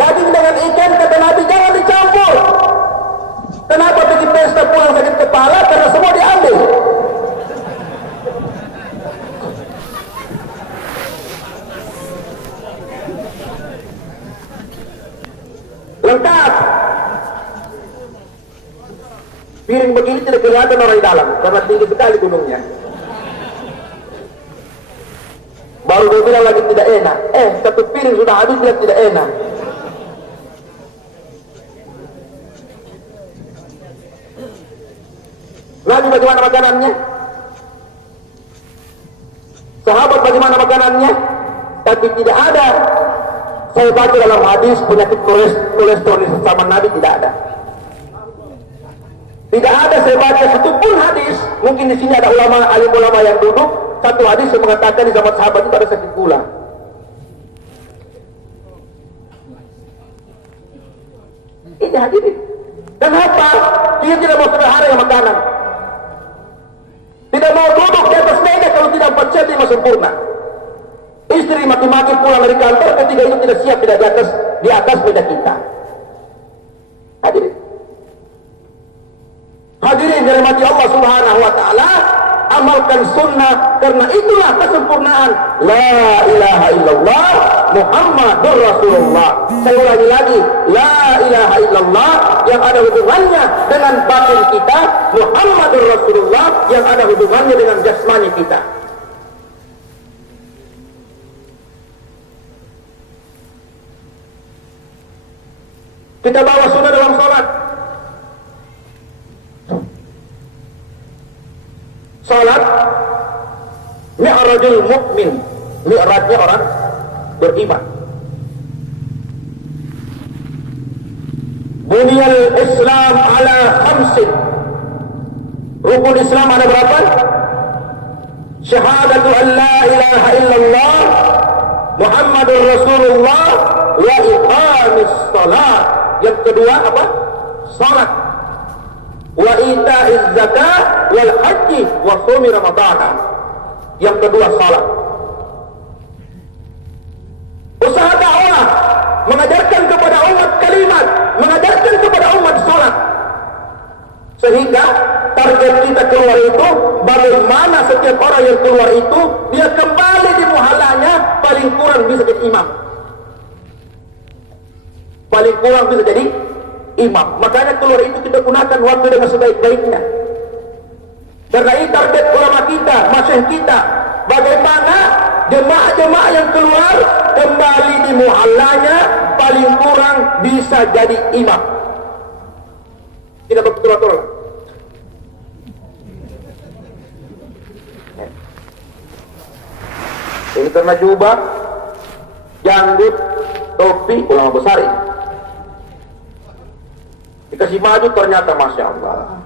Daging dengan ikan kata Nabi jangan dicampur. Kenapa pergi pesta pulang sakit kepala? Karena semua diambil. Lengkap. Piring begini tidak kelihatan orang di dalam karena tinggi sekali gunungnya. Baru dia bilang lagi tidak enak. Satu piring sudah habis dia tidak enak. Nabi bagaimana makanannya? Sahabat bagaimana makanannya? Tapi tidak ada. Saya baca dalam hadis penyakit kolesterol di sesama Nabi tidak ada. Tidak ada saya baca satu pun hadis. Mungkin di sini ada ulama, alim ulama yang duduk. Satu hadis yang mengatakan di zaman sahabat itu ada sakit gula. Ini hadirin. Dan apa? Dia tidak mau sederhana yang makanan. Tidak mau duduk di atas meja kalau tidak 4 cm sempurna. Istri maki-maki pulang dari kantor ketika itu tidak siap tidak di atas meja kita. Hadirin. Hadirin dirahmati Allah Subhanahu wa taala, amalkan sunnah karena itulah kesempurnaan la ilaha illallah Muhammadur Rasulullah. Saya ulangi lagi, la ilaha illallah yang ada hubungannya dengan batin kita, Muhammadur Rasulullah yang ada hubungannya dengan jasmani kita. Kita bawa sunnah dalam salat. Salat mi'rajul mukmin, mi'rajnya orang beriman. Bunyal Islam ala khamsin. Rukun Islam ada berapa? Syahadatu an la ilaha illallah Muhammadur Rasulullah wa iqamis salat. Yang kedua apa? Salat. Wa ita'iz zakat wal haji wa shaumi ramadan. Yang kedua salat. Usaha dakwah mengajarkan kepada umat kalimat, mengajarkan kepada umat salat. Sehingga target kita keluar itu bagaimana setiap orang yang keluar itu dia kembali di muhalanya paling kurang bisa jadi imam. Paling kurang bisa jadi imam. Makanya keluar itu kita gunakan waktu dengan sebaik-baiknya. Karena ini target ulama kita, masyayikh kita. Bagaimana jemaah-jemaah yang keluar kembali di muhallanya paling kurang bisa jadi imam. Tidak betul-betul. Ini karena jubah, janggut, topi ulama besar ini. Dikasih maju ternyata Masya Allah.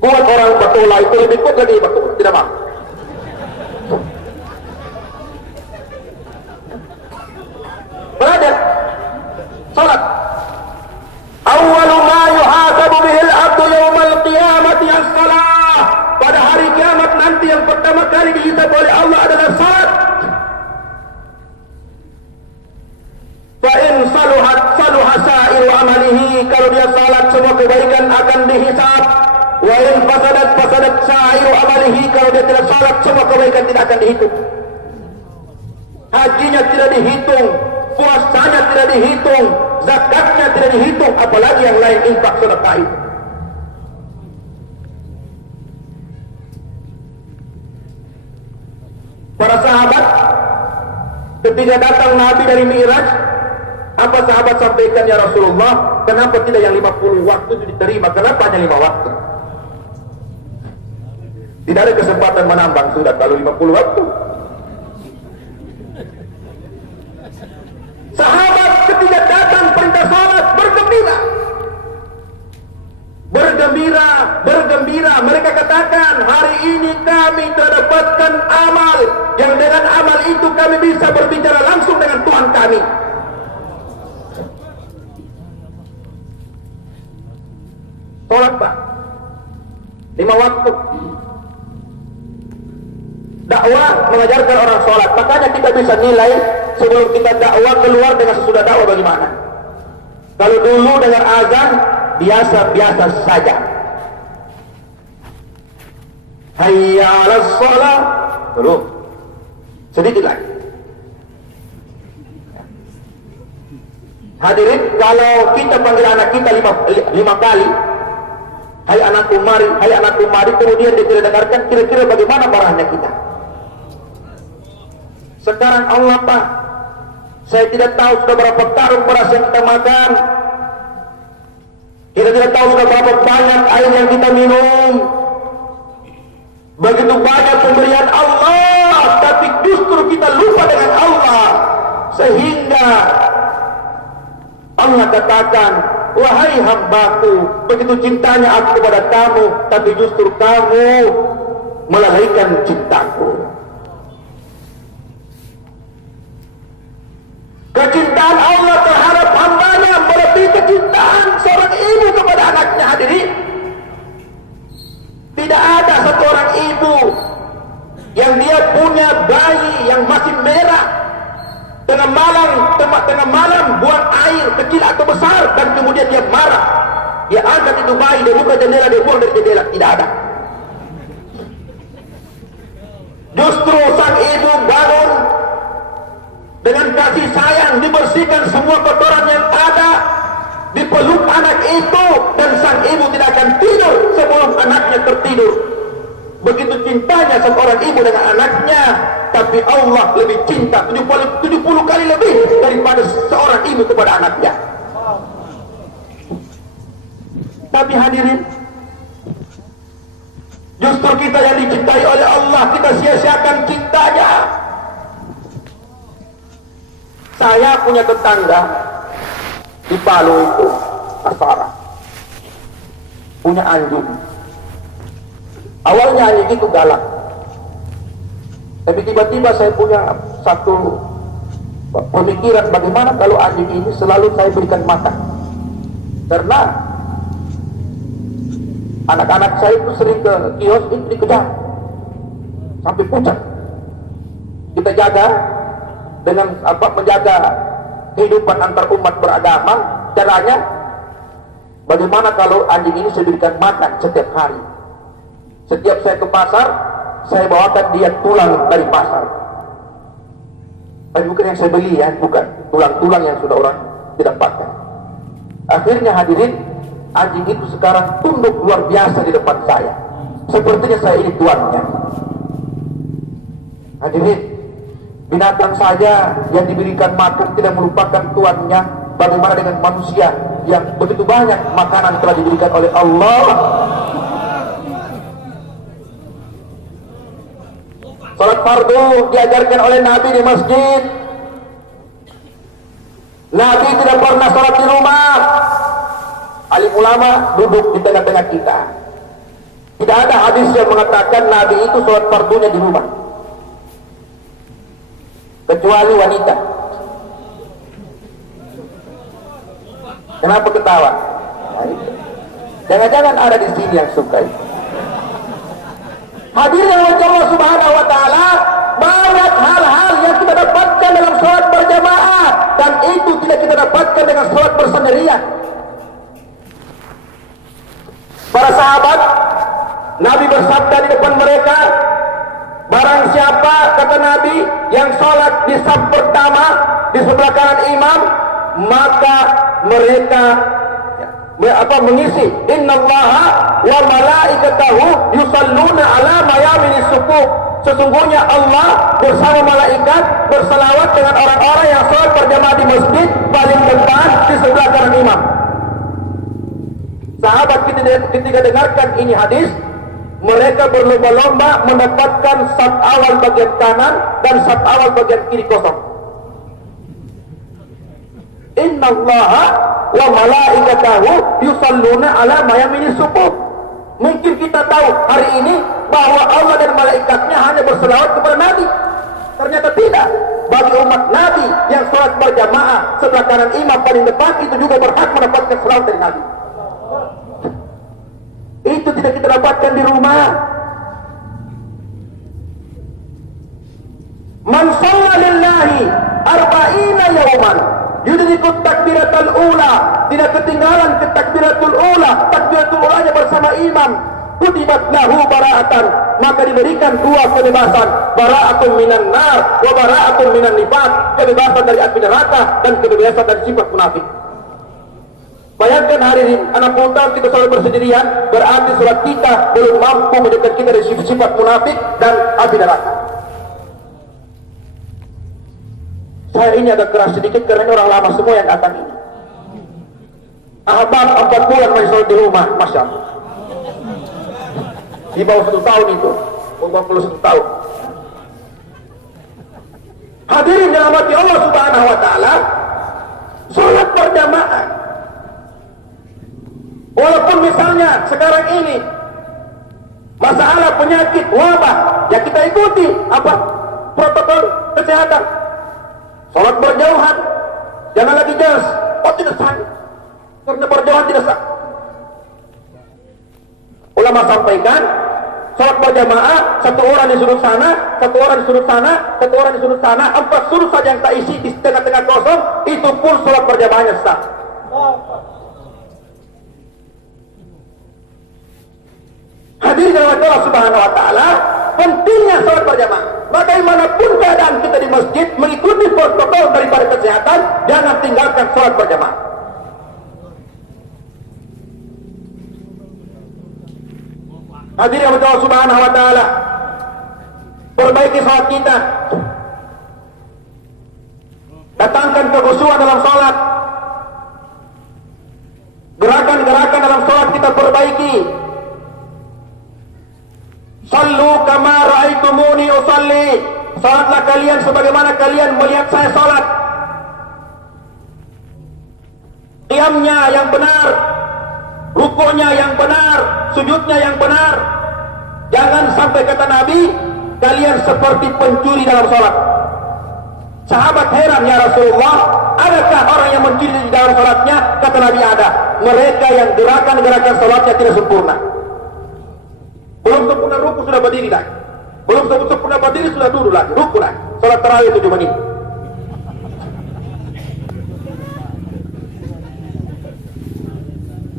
Buat orang batola itu lebih kuat lagi batola. Tidak mau. Belajar. Salat. Awwalu ma yuhasabu bihil abdu yawmal qiyamati as-salah. Pada hari kiamat nanti yang pertama kali dihisab oleh Allah adalah salat. Fa'in saluhat saluha sa'iru amalihi. Kalau dia salat semua kebaikan akan dihisab. Wa'in fasadat fasadat sa'iru amalihi. Kalau dia tidak salat semua kebaikan tidak akan dihitung. Hajinya tidak dihitung, puasanya tidak dihitung, zakatnya tidak dihitung, apalagi yang lain infak sedekah itu. Para sahabat ketika datang Nabi dari Mi'raj, apa sahabat sampaikan, ya Rasulullah, kenapa tidak yang 50 waktu itu diterima? Kenapa hanya 5 waktu? Tidak ada kesempatan menambang sudah kalau 50 waktu. Sahabat ketika datang perintah salat bergembira. Bergembira, bergembira. Mereka katakan, hari ini kami mendapatkan amal yang dengan amal itu kami bisa berbicara langsung dengan Tuhan kami. Salat Pak 5 waktu. Dakwah mengajarkan orang salat. Makanya kita bisa nilai sebelum kita dakwah keluar dengan sesudah dakwah bagaimana. Kalau dulu dengan azan biasa-biasa saja. Hayya 'alas shalah. Belum. Sedikit lagi. Hadirin, kalau kita panggil anak kita lima kali, hai anakku mari, kemudian dia tidak dengarkan, kira-kira bagaimana marahnya kita? Sekarang Allah Pak, saya tidak tahu sudah berapa karung beras yang kita makan, kita tidak tahu sudah berapa banyak air yang kita minum, begitu banyak pemberian Allah, tapi justru kita lupa dengan Allah, sehingga Allah katakan, wahai hambaku, begitu cintanya aku kepada kamu, tapi justru kamu melalaikan cintaku. Kecintaan Allah terhadap hambanya melebihi kecintaan seorang ibu kepada anaknya. Hadirin, tidak ada satu orang ibu yang dia punya bayi yang masih merah, tengah malam buang air kecil atau besar, dan kemudian dia marah, dia angkat itu bayi, dia buka jendela, dia buang dari jendela. Tidak ada. Justru sang ibu bangun dengan kasih sayang, dibersihkan semua kotoran yang ada, dipeluk anak itu, dan sang ibu tidak akan tidur sebelum anaknya tertidur. Begitu cintanya seorang ibu dengan anaknya, tapi Allah lebih cinta 70 kali lebih daripada seorang ibu kepada anaknya. Tapi hadirin, justru kita yang dicintai oleh Allah, kita sia-siakan cintanya. Saya punya tetangga di Palu itu, Asara, punya anjing. Awalnya anjing itu galak, tapi tiba-tiba saya punya satu pemikiran, bagaimana kalau anjing ini selalu saya berikan makan. Karena anak-anak saya itu sering ke kios itu dikejar sampai pucat. Kita jaga dengan menjaga kehidupan antar umat beragama. Caranya bagaimana kalau anjing ini saya berikan makan setiap hari. Setiap saya ke pasar, saya bawakan dia tulang dari pasar. Tapi bukan yang saya beli ya, bukan tulang-tulang yang sudah orang tidak pakai. Akhirnya hadirin, anjing itu sekarang tunduk luar biasa di depan saya, sepertinya saya ini tuannya. Hadirin, binatang saja yang diberikan makan tidak melupakan tuannya, bagaimana dengan manusia yang begitu banyak makanan telah diberikan oleh Allah. Salat fardu diajarkan oleh Nabi di masjid. Nabi tidak pernah salat di rumah. Alim ulama duduk di tengah-tengah kita. Tidak ada hadis yang mengatakan Nabi itu salat fardunya di rumah, kecuali wanita. Kenapa ketawa? Jangan-jangan ada di sini yang suka itu. Hadirnya Allah Subhanahu wa Ta'ala, banyak hal-hal yang kita dapatkan dalam sholat berjamaah, dan itu tidak kita dapatkan dengan sholat bersendirian. Para sahabat, Nabi bersabda di depan mereka, barang siapa, kata Nabi, yang sholat di saf pertama di sebelah kanan imam, maka mereka mengisi innallaha wa malaikatahu yusalluna ala mayaminis sufuf. Sesungguhnya Allah bersama malaikat bersalawat dengan orang-orang yang sholat berjamaah di masjid paling depan di sebelah kanan imam. Sahabat ketika dengarkan ini hadis, mereka berlomba-lomba mendapatkan saf awal bagian kanan dan saf awal bagian kiri kosong. Innallaha wa malaikatahu yusalluna ala mayaminis sufuf. Mungkin kita tahu hari ini bahwa Allah dan malaikatnya hanya berselawat kepada Nabi. Ternyata tidak. Bagi umat Nabi yang sholat berjamaah sebelah kanan imam paling depan, itu juga berhak mendapatkan selawat dari Nabi. Itu tidak kita dapatkan di rumah. Man shalla lillahi arba'ina yawman yudrikut takbiratul ula, tidak ketinggalan ke takbiratul ula. Takbiratul ulanya bersama imam kutibat lahu bara'atan, maka diberikan dua kebebasan, bara'atun minan nar wa bara'atun minan nifaq, kebebasan dari api neraka dan kebebasan dari sifat munafik. Bayangkan hari ini, anak muda kita selalu bersendirian, berarti surat kita belum mampu menjaga kita dari sifat munafik dan api neraka. Saya ini agak keras sedikit karena ini orang lama semua yang datang ini. Ahbab 4 bulan masih selalu di rumah, Masya Allah. Di bawah 1 tahun itu, umur 1 tahun. Hadirin dirahmati Allah Subhanahu wa taala, salat berjamaah. Walaupun misalnya sekarang ini masalah penyakit wabah, ya kita ikuti apa? Protokol kesehatan. Salat berjauhan, jangan lagi jas. Oh tidak sah, karena berjauhan tidak sah. Ulama sampaikan, salat berjamaah, 1 orang di sudut sana, 1 orang di sudut sana, 1 orang di sudut sana, 4 sudut saja yang tak isi di tengah-tengah kosong, itu pun salat berjamaahnya sah. Hadirin Allah Subhanahu wa taala, pentingnya salat berjamaah. Bagaimanapun keadaan kita di masjid, mengikuti protokol daripada kesehatan, jangan tinggalkan salat berjamaah. Hadirin Allah Subhanahu wa taala, perbaiki salat kita. Datangkan kekhusyuan dalam salat. Gerakan-gerakan dalam salat kita perbaiki. Sallu kama ra'aitumuni usalli. Salatlah kalian sebagaimana kalian melihat saya salat. Qiyamnya yang benar, rukuknya yang benar, sujudnya yang benar. Jangan sampai kata Nabi, kalian seperti pencuri dalam salat. Sahabat heran, ya Rasulullah, adakah orang yang mencuri di dalam salatnya? Kata Nabi, ada. Mereka yang gerakan-gerakan salatnya tidak sempurna. Belum sempurna ruku sudah berdiri lagi. Belum sempurna berdiri sudah duduk lagi. Ruku lagi. Salat tarawih 7 menit.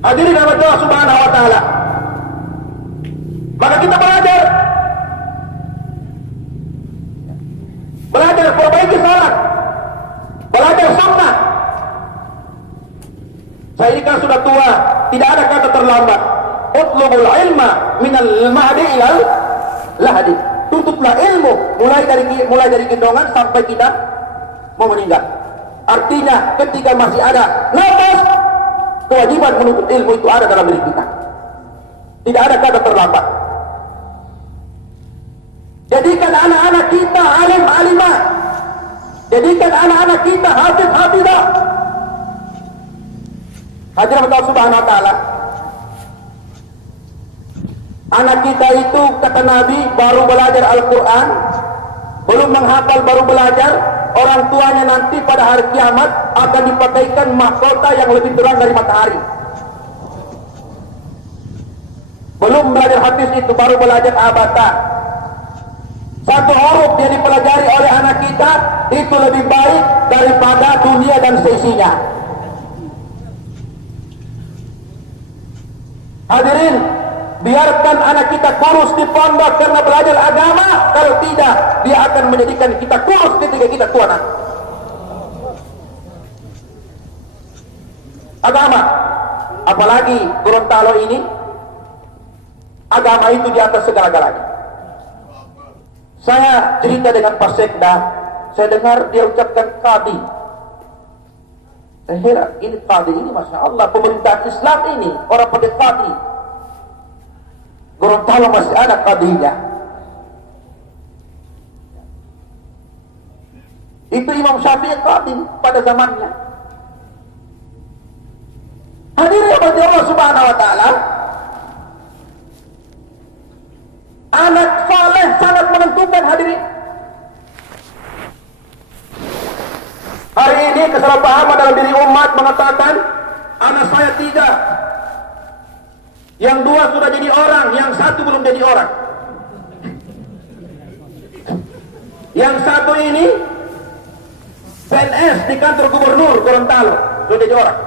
Hadirin Allah Subhanahu wa taala. Maka kita belajar. Belajar perbaiki salat. Belajar sunnah. Saya ini kan sudah tua, tidak ada kata terlambat. Utlubul ilma minal mahdi ilal lahdi. Tuntutlah ilmu mulai dari gendongan sampai kita mau meninggal. Artinya ketika masih ada nafas, kewajiban menuntut ilmu itu ada dalam diri kita. Tidak ada kata terlambat. Jadikan anak-anak kita alim-alimah. Jadikan anak-anak kita hafiz-hafizah. Hadirin Allah Subhanahu wa taala. Anak kita itu, kata Nabi, baru belajar Al-Quran, belum menghafal, baru belajar. Orang tuanya nanti pada hari kiamat akan dipakaikan mahkota yang lebih terang dari matahari. Belum belajar hadis itu, baru belajar abata. 1 huruf yang dipelajari oleh anak kita itu lebih baik daripada dunia dan seisinya. Hadirin, biarkan anak kita kurus di pondok karena belajar agama. Kalau tidak, dia akan menjadikan kita kurus ketika kita tua nanti. Agama, apalagi Gorontalo ini, agama itu di atas segala-galanya. Saya cerita dengan Pak Sekda, saya dengar dia ucapkan qadi. Saya heran, ini qadi ini Masya Allah, pemerintah Islam ini, orang pakai qadi. Gorontalo masih ada qadinya. Itu Imam Syafi'i qadi pada zamannya. Hadirin bagi Allah Subhanahu wa taala, anak saleh sangat menentukan, hadirin. Hari ini kesalahpahaman dalam diri umat mengatakan anak saya 3, yang 2 sudah jadi orang, yang 1 belum jadi orang. Yang 1 ini PNS di kantor gubernur Gorontalo, sudah jadi orang.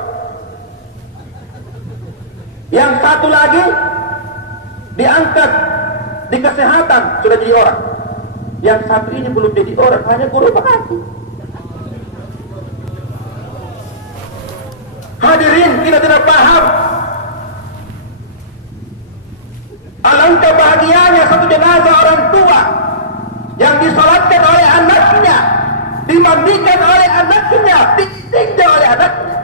Yang 1 lagi diangkat di kesehatan sudah jadi orang. Yang satu ini belum jadi orang, hanya guru bahasa. Hadirin, kita tidak paham. Alangkah bahagianya satu jenazah orang tua yang disolatkan oleh anaknya, dimandikan oleh anaknya, diistinja oleh anaknya.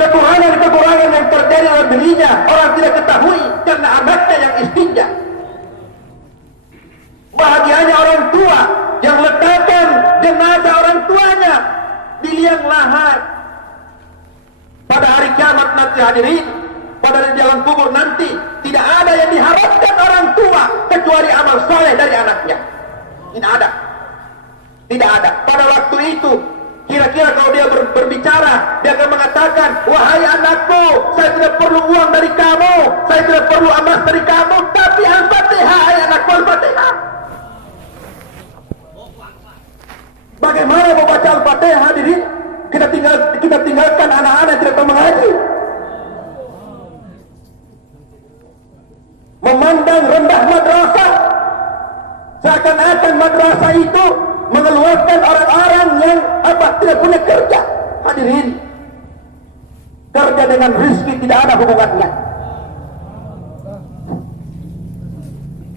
Kekurangan yang terjadi dalam dirinya orang tidak ketahui karena anaknya yang istinja. Bahagianya orang tua yang letakkan jenazah orang tuanya di liang lahat. Pada hari kiamat nanti hadirin, pada di dalam kubur nanti tidak ada yang diharapkan orang tua kecuali amal soleh dari anaknya. Tidak ada. Tidak ada. Pada waktu itu kira-kira kalau dia berbicara, dia akan mengatakan, wahai anakku, saya tidak perlu uang dari kamu, saya tidak perlu emas dari kamu, tapi Al-Fatihah, hai anakku, Al-Fatihah. Bagaimana mau baca Al-Fatihah hadirin? Kita tinggalkan anak-anak yang tidak tahu mengaji. Memandang rendah madrasah, seakan-akan madrasah itu mengeluarkan orang-orang yang tidak punya kerja. Hadirin, kerja dengan rezeki tidak ada hubungannya.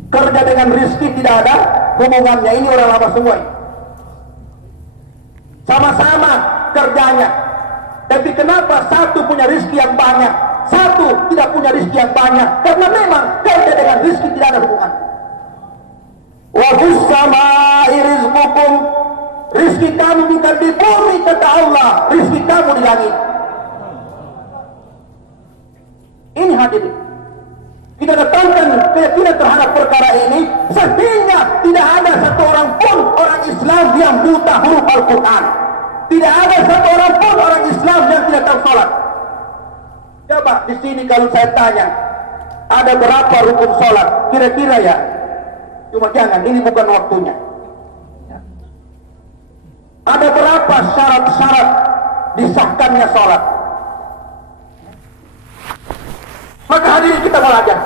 Kerja dengan rezeki tidak ada hubungannya. Ini orang lama semua. Sama-sama kerjanya. Tapi kenapa satu punya rezeki yang banyak, satu tidak punya rezeki yang banyak? Karena memang kerja dengan rezeki tidak ada hubungannya. Wa fis samaa'i rizqukum, rezeki kamu bukan di bumi kata Allah, rezeki kamu di langit. Ini hadirin, kita datangkan keyakinan terhadap perkara ini sehingga tidak ada satu orang pun orang Islam yang buta huruf Al-Quran. Tidak ada satu orang pun orang Islam yang tidak tahu sholat. Coba di sini kalau saya tanya, ada berapa rukun sholat? Kira-kira ya. Cuma jangan, ini bukan waktunya. Ada berapa syarat-syarat disahkannya sholat? Maka hadirin kita belajar.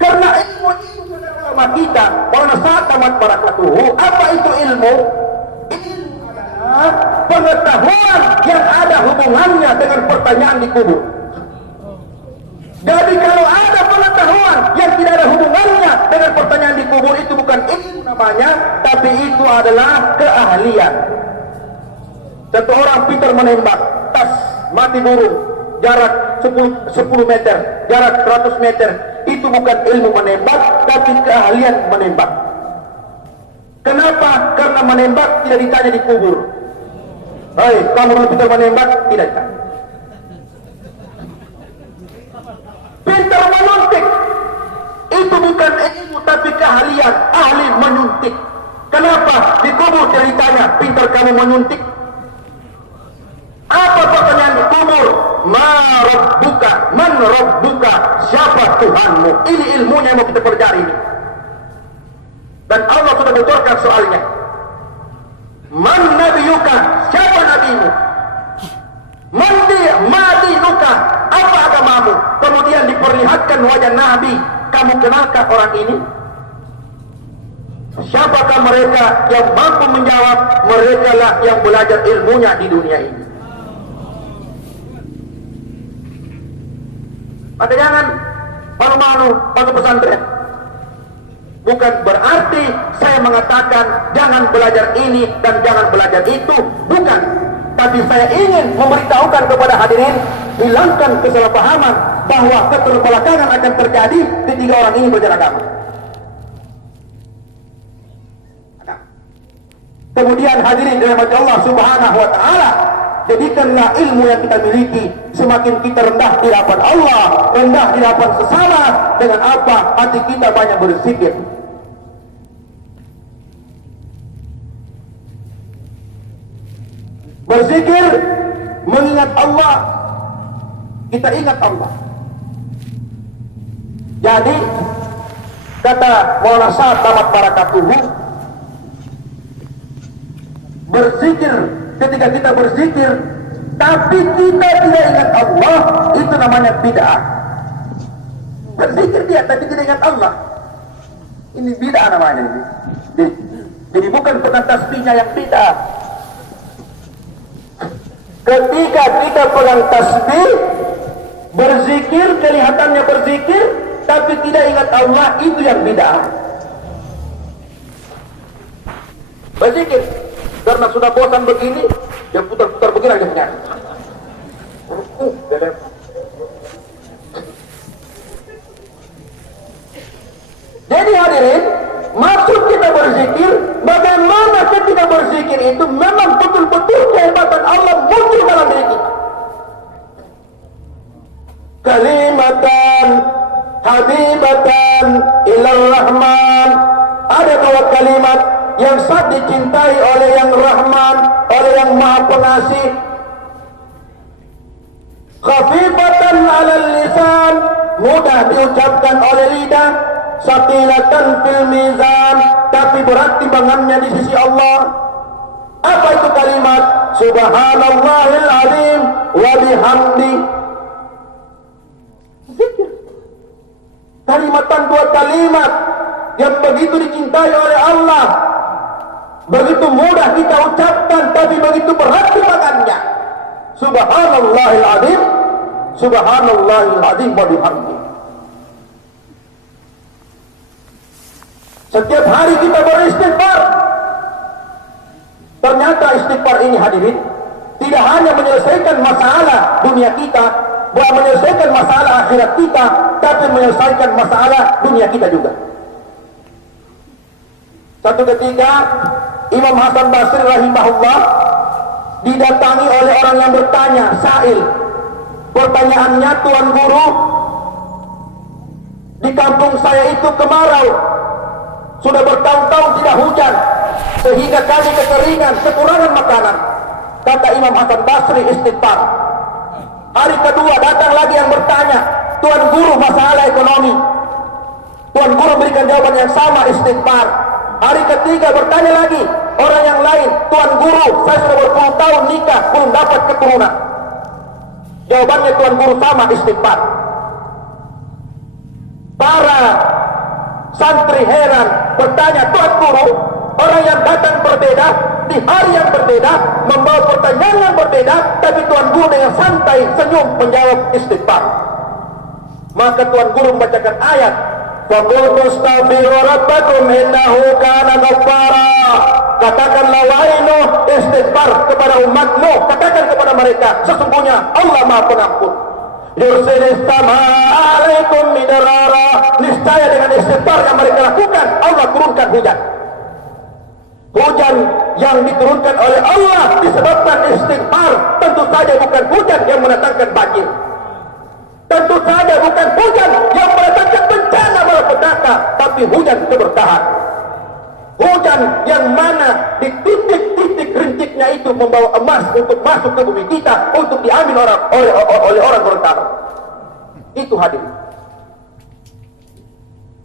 Karena ilmu agama kita, Maulana Sa'ad Ahmad Barakatuhu, apa itu ilmu? Ilmu adalah pengetahuan yang ada hubungannya dengan pertanyaan di kubur. Jadi kalau ada pengetahuan yang tidak ada hubungannya dengan pertanyaan di kubur, itu bukan ilmu namanya, tapi itu adalah keahlian. Satu orang pintar menembak, tas mati burung, jarak 10 meter, jarak 100 meter, itu bukan ilmu menembak, tapi keahlian menembak. Kenapa? Karena menembak tidak ditanya di kubur. Hei, kamu belum pintar menembak? Tidak ditanya. Pintar menyuntik itu bukan ilmu tapi keahlian, ahli menyuntik. Kenapa di kubur tidak ditanya pintar kamu menyuntik? Apa pertanyaan di kubur? Ma rabbuka, man rabbuka, siapa Tuhanmu? Ini ilmunya yang mau kita pelajari ini. Dan Allah sudah bocorkan soalnya. Man nabiyuka, siapa nabimu? Madinuka, apa agamamu? Kemudian diperlihatkan wajah Nabi. Kamu kenalkah orang ini? Siapakah mereka yang mampu menjawab? Mereka lah yang belajar ilmunya di dunia ini. Maka jangan malu-malu masuk pesantren. Bukan berarti saya mengatakan jangan belajar ini dan jangan belajar itu. Bukan. Tapi saya ingin memberitahukan kepada hadirin, hilangkan kesalahpahaman bahwa keterbelakangan akan terjadi ketika orang ini belajar agama. Kemudian hadirin dirahmati Allah Subhanahu wa taala, jadikanlah ilmu yang kita miliki semakin kita rendah di hadapan Allah, rendah di hadapan sesama, dengan apa? Hati kita banyak berzikir. Berzikir, mengingat Allah, kita ingat Allah. Jadi kata Maulana Sa'ad Ahmad Barakatuhu, berzikir, ketika kita berzikir tapi kita tidak ingat Allah, itu namanya bid'ah. Berzikir dia, tapi tidak ingat Allah. Ini bid'ah namanya ini. Jadi bukan pegang tasbihnya yang bid'ah. Ketika kita pegang tasbih, berzikir, kelihatannya berzikir, tapi tidak ingat Allah, itu yang bid'ah. Berzikir, karena sudah bosan begini, dia putar-putar begini aja punya. Jadi hadirin, maksud kita berzikir, bagaimana ketika berzikir itu memang betul-betul kehebatan Allah muncul dalam diri kita. Kalimatan habibatan ilar rahman. Ada dua kalimat yang sangat dicintai oleh yang Rahman, oleh yang Maha Pengasih. Khafifatan 'alal lisan, mudah diucapkan oleh lidah. Saqilatan fil mizan, tapi berat timbangannya di sisi Allah. Apa itu kalimat? Subhanallahil azim wa bihamdi. Zikir. Kalimatan dua kalimat yang begitu dicintai oleh Allah, begitu mudah kita ucapkan, tapi begitu berat timbangannya. Subhanallahil azim, subhanallahil azim wa bihamdi. Setiap hari kita beristighfar. Ternyata istighfar ini hadirin tidak hanya menyelesaikan masalah dunia kita, bukan menyelesaikan masalah akhirat kita, tapi menyelesaikan masalah dunia kita juga. Satu ketika Imam Hasan Basri rahimahullah didatangi oleh orang yang bertanya, sa'il. Pertanyaannya, Tuan Guru, di kampung saya itu kemarau. Sudah bertahun-tahun tidak hujan, sehingga kami kekeringan, kekurangan makanan. Kata Imam Hasan Basri, istighfar. Hari kedua datang lagi yang bertanya, Tuan Guru, masalah ekonomi. Tuan Guru berikan jawaban yang sama, istighfar. Hari ketiga bertanya lagi orang yang lain, Tuan Guru, saya sudah berpuluh tahun nikah, belum dapat keturunan. Jawabannya Tuan Guru sama, istighfar. Para santri heran, bertanya, Tuan Guru, orang yang datang berbeda, di hari yang berbeda, membawa pertanyaan yang berbeda, tapi Tuan Guru dengan santai senyum menjawab, istighfar. Maka Tuan Guru membacakan ayat, faqultu astaghfiru rabbakum innahu kana ghaffara. Katakanlah wahai Nuh, istighfar kepada umatmu, katakan kepada mereka, sesungguhnya Allah Maha Pengampun. Yursilis samaa alaikum midrara. Niscaya dengan istighfar yang mereka lakukan, Allah turunkan hujan. Hujan yang diturunkan oleh Allah disebabkan istighfar. Tentu saja bukan hujan yang mendatangkan banjir. Tentu saja bukan hujan yang mendatangkan bencana malapetaka, tapi hujan keberkahan. Hujan yang mana di titik-titik rintiknya itu membawa emas untuk masuk ke bumi kita, untuk diambil oleh orang Gorontalo. Itu hadir.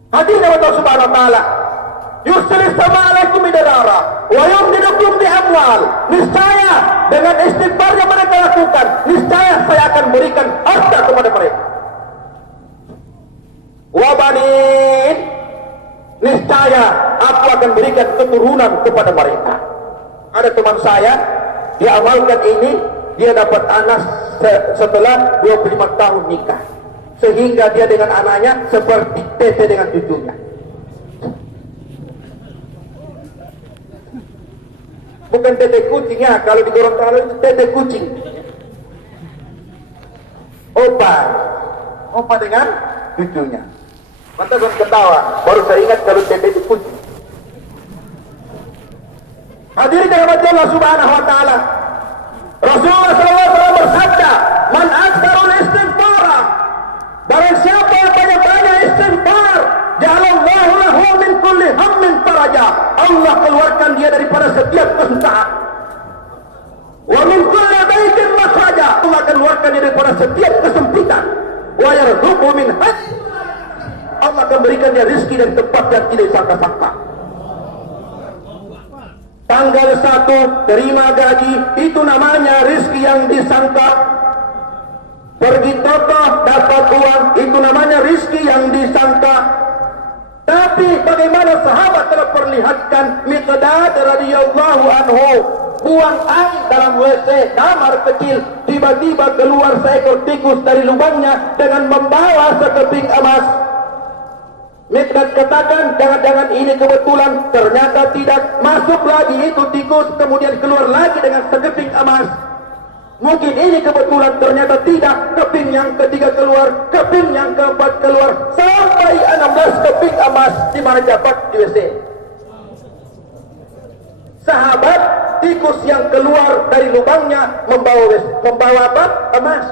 Hadirnya Allah Subhanahu wa taala. Yursilis sama alaikum bidarara wa yumdidukum bi amwal. Niscaya dengan istighfar yang mereka lakukan, niscaya saya akan berikan harta kepada mereka. Wa banin, niscaya aku akan berikan keturunan kepada mereka. Ada teman saya, dia amalkan ini, dia dapat anak setelah 25 tahun nikah. Sehingga dia dengan anaknya seperti tete dengan cucunya. Bukan tete kucing ya, kalau di Gorontalo itu tete kucing. Opa dengan cucunya. Mantap, belum ketawa, baru saya ingat kalau tete itu kucing. Hadirin dirahmati Allah Subhanahu wa taala. Rasulullah SAW bersabda, "Man aktsarul istighfara." Barang siapa yang banyak-banyak istighfar, ja'alallahu lahu min kulli hammin faraja. Allah keluarkan dia daripada setiap kesusahan. Wa min kulli dhaiqin makhraja. Allah akan keluarkan dia daripada setiap kesempitan. Wa yarzuqhu min haitsu Allah akan berikan dia rezeki dari tempat yang tidak disangka-sangka. Tanggal 1 terima gaji, itu namanya rezeki yang disangka. Pergi toko dapat uang, itu namanya rezeki yang disangka. Tapi bagaimana sahabat telah perlihatkan Miqdad radhiyallahu anhu buang air dalam WC kamar kecil, tiba-tiba keluar seekor tikus dari lubangnya dengan membawa sekeping emas. Miqdad katakan, jangan-jangan ini kebetulan, ternyata tidak. Masuk lagi itu tikus, kemudian keluar lagi dengan sekeping emas. Mungkin ini kebetulan, ternyata tidak. Keping yang ketiga keluar, keping yang keempat keluar, sampai 16 keping emas. Di mana dapat? Di WC. Sahabat, tikus yang keluar dari lubangnya membawa apa? Emas.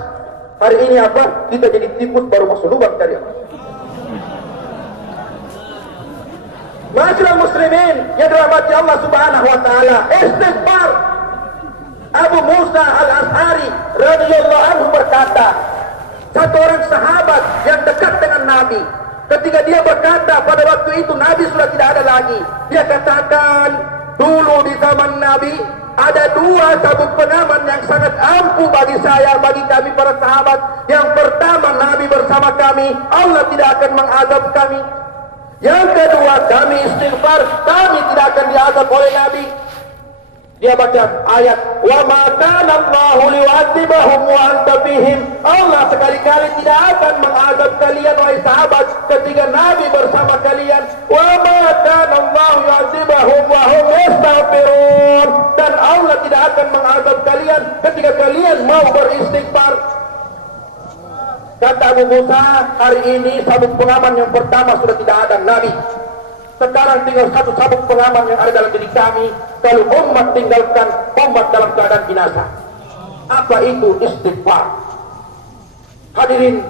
Hari ini apa? Kita jadi tikus baru masuk lubang dari emas. Masyaallah muslimin yang dirahmati Allah Subhanahu wa taala, istighfar. Abu Musa al-Ash'ari radhiyallahu anhu berkata, satu orang sahabat yang dekat dengan Nabi, ketika dia berkata pada waktu itu Nabi sudah tidak ada lagi, dia katakan, dulu di zaman Nabi ada dua sabuk pengaman yang sangat ampuh bagi saya, bagi kami para sahabat. Yang pertama, Nabi bersama kami, Allah tidak akan mengazab kami. Yang kedua, kami istighfar, kami tidak akan diazab oleh Nabi. Dia baca ayat, wa ma kana Allahu liyu'adzibahum wa anta fihim. Allah sekali-kali tidak akan mengazab kalian wahai sahabat ketika Nabi bersama kalian. Wa ma kana Allahu yu'adzibahum wa hum yastaghfirun. Dan Allah tidak akan mengazab kalian ketika kalian mau beristighfar. Kata Abu Musa, hari ini sabuk pengaman yang pertama sudah tidak ada, Nabi. Sekarang tinggal satu sabuk pengaman yang ada dalam diri kami. Kalau umat tinggalkan, umat dalam keadaan binasa. Apa itu istighfar? Hadirin,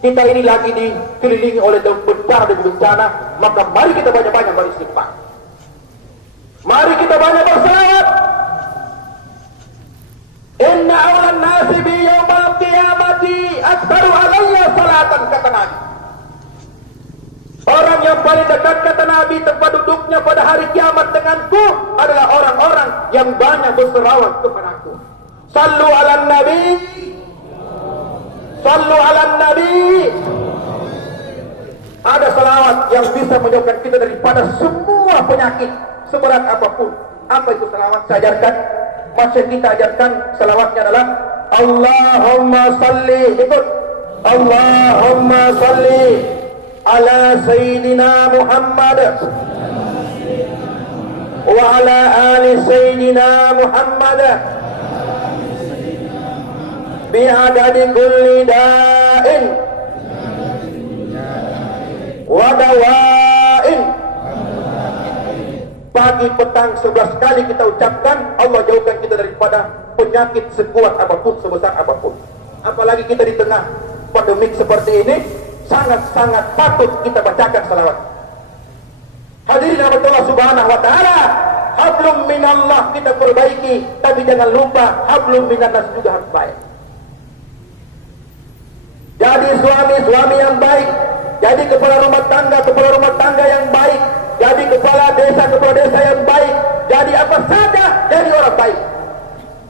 kita ini lagi dikelilingi oleh bencana dan bencana, maka mari kita banyak-banyak beristighfar. Mari kita banyak bersalawat. Inna awlan nasi bi yaumal qiyamati aktsaru alayya salatan, kata Nabi. Orang yang paling dekat, kata Nabi, tempat duduknya pada hari kiamat denganku adalah orang-orang yang banyak berselawat kepadaku. Sallu ala nabi, sallu ala nabi. Ada salawat yang bisa menjauhkan kita daripada semua penyakit seberat apapun. Apa itu salawat? Saya ajarkan, masih kita ajarkan salawatnya adalah Allahumma salli, ikut, Allahumma salli ala Sayyidina Muhammad wa ala ali Sayyidina Muhammad bi'adadi kulli da'in wa dawa'in. Pagi petang 11 kali kita ucapkan, Allah jauhkan kita daripada penyakit sekuat apapun, sebesar apapun. Apalagi kita di tengah pandemik seperti ini, sangat-sangat patut kita bacakan salawat. Hadirin Allah Subhanahu wa taala, hablum minallah kita perbaiki, tapi jangan lupa hablum minannas juga harus baik. Jadi suami-suami yang baik, jadi kepala rumah tangga yang baik, jadi kepala desa yang baik, jadi apa saja, jadi orang baik.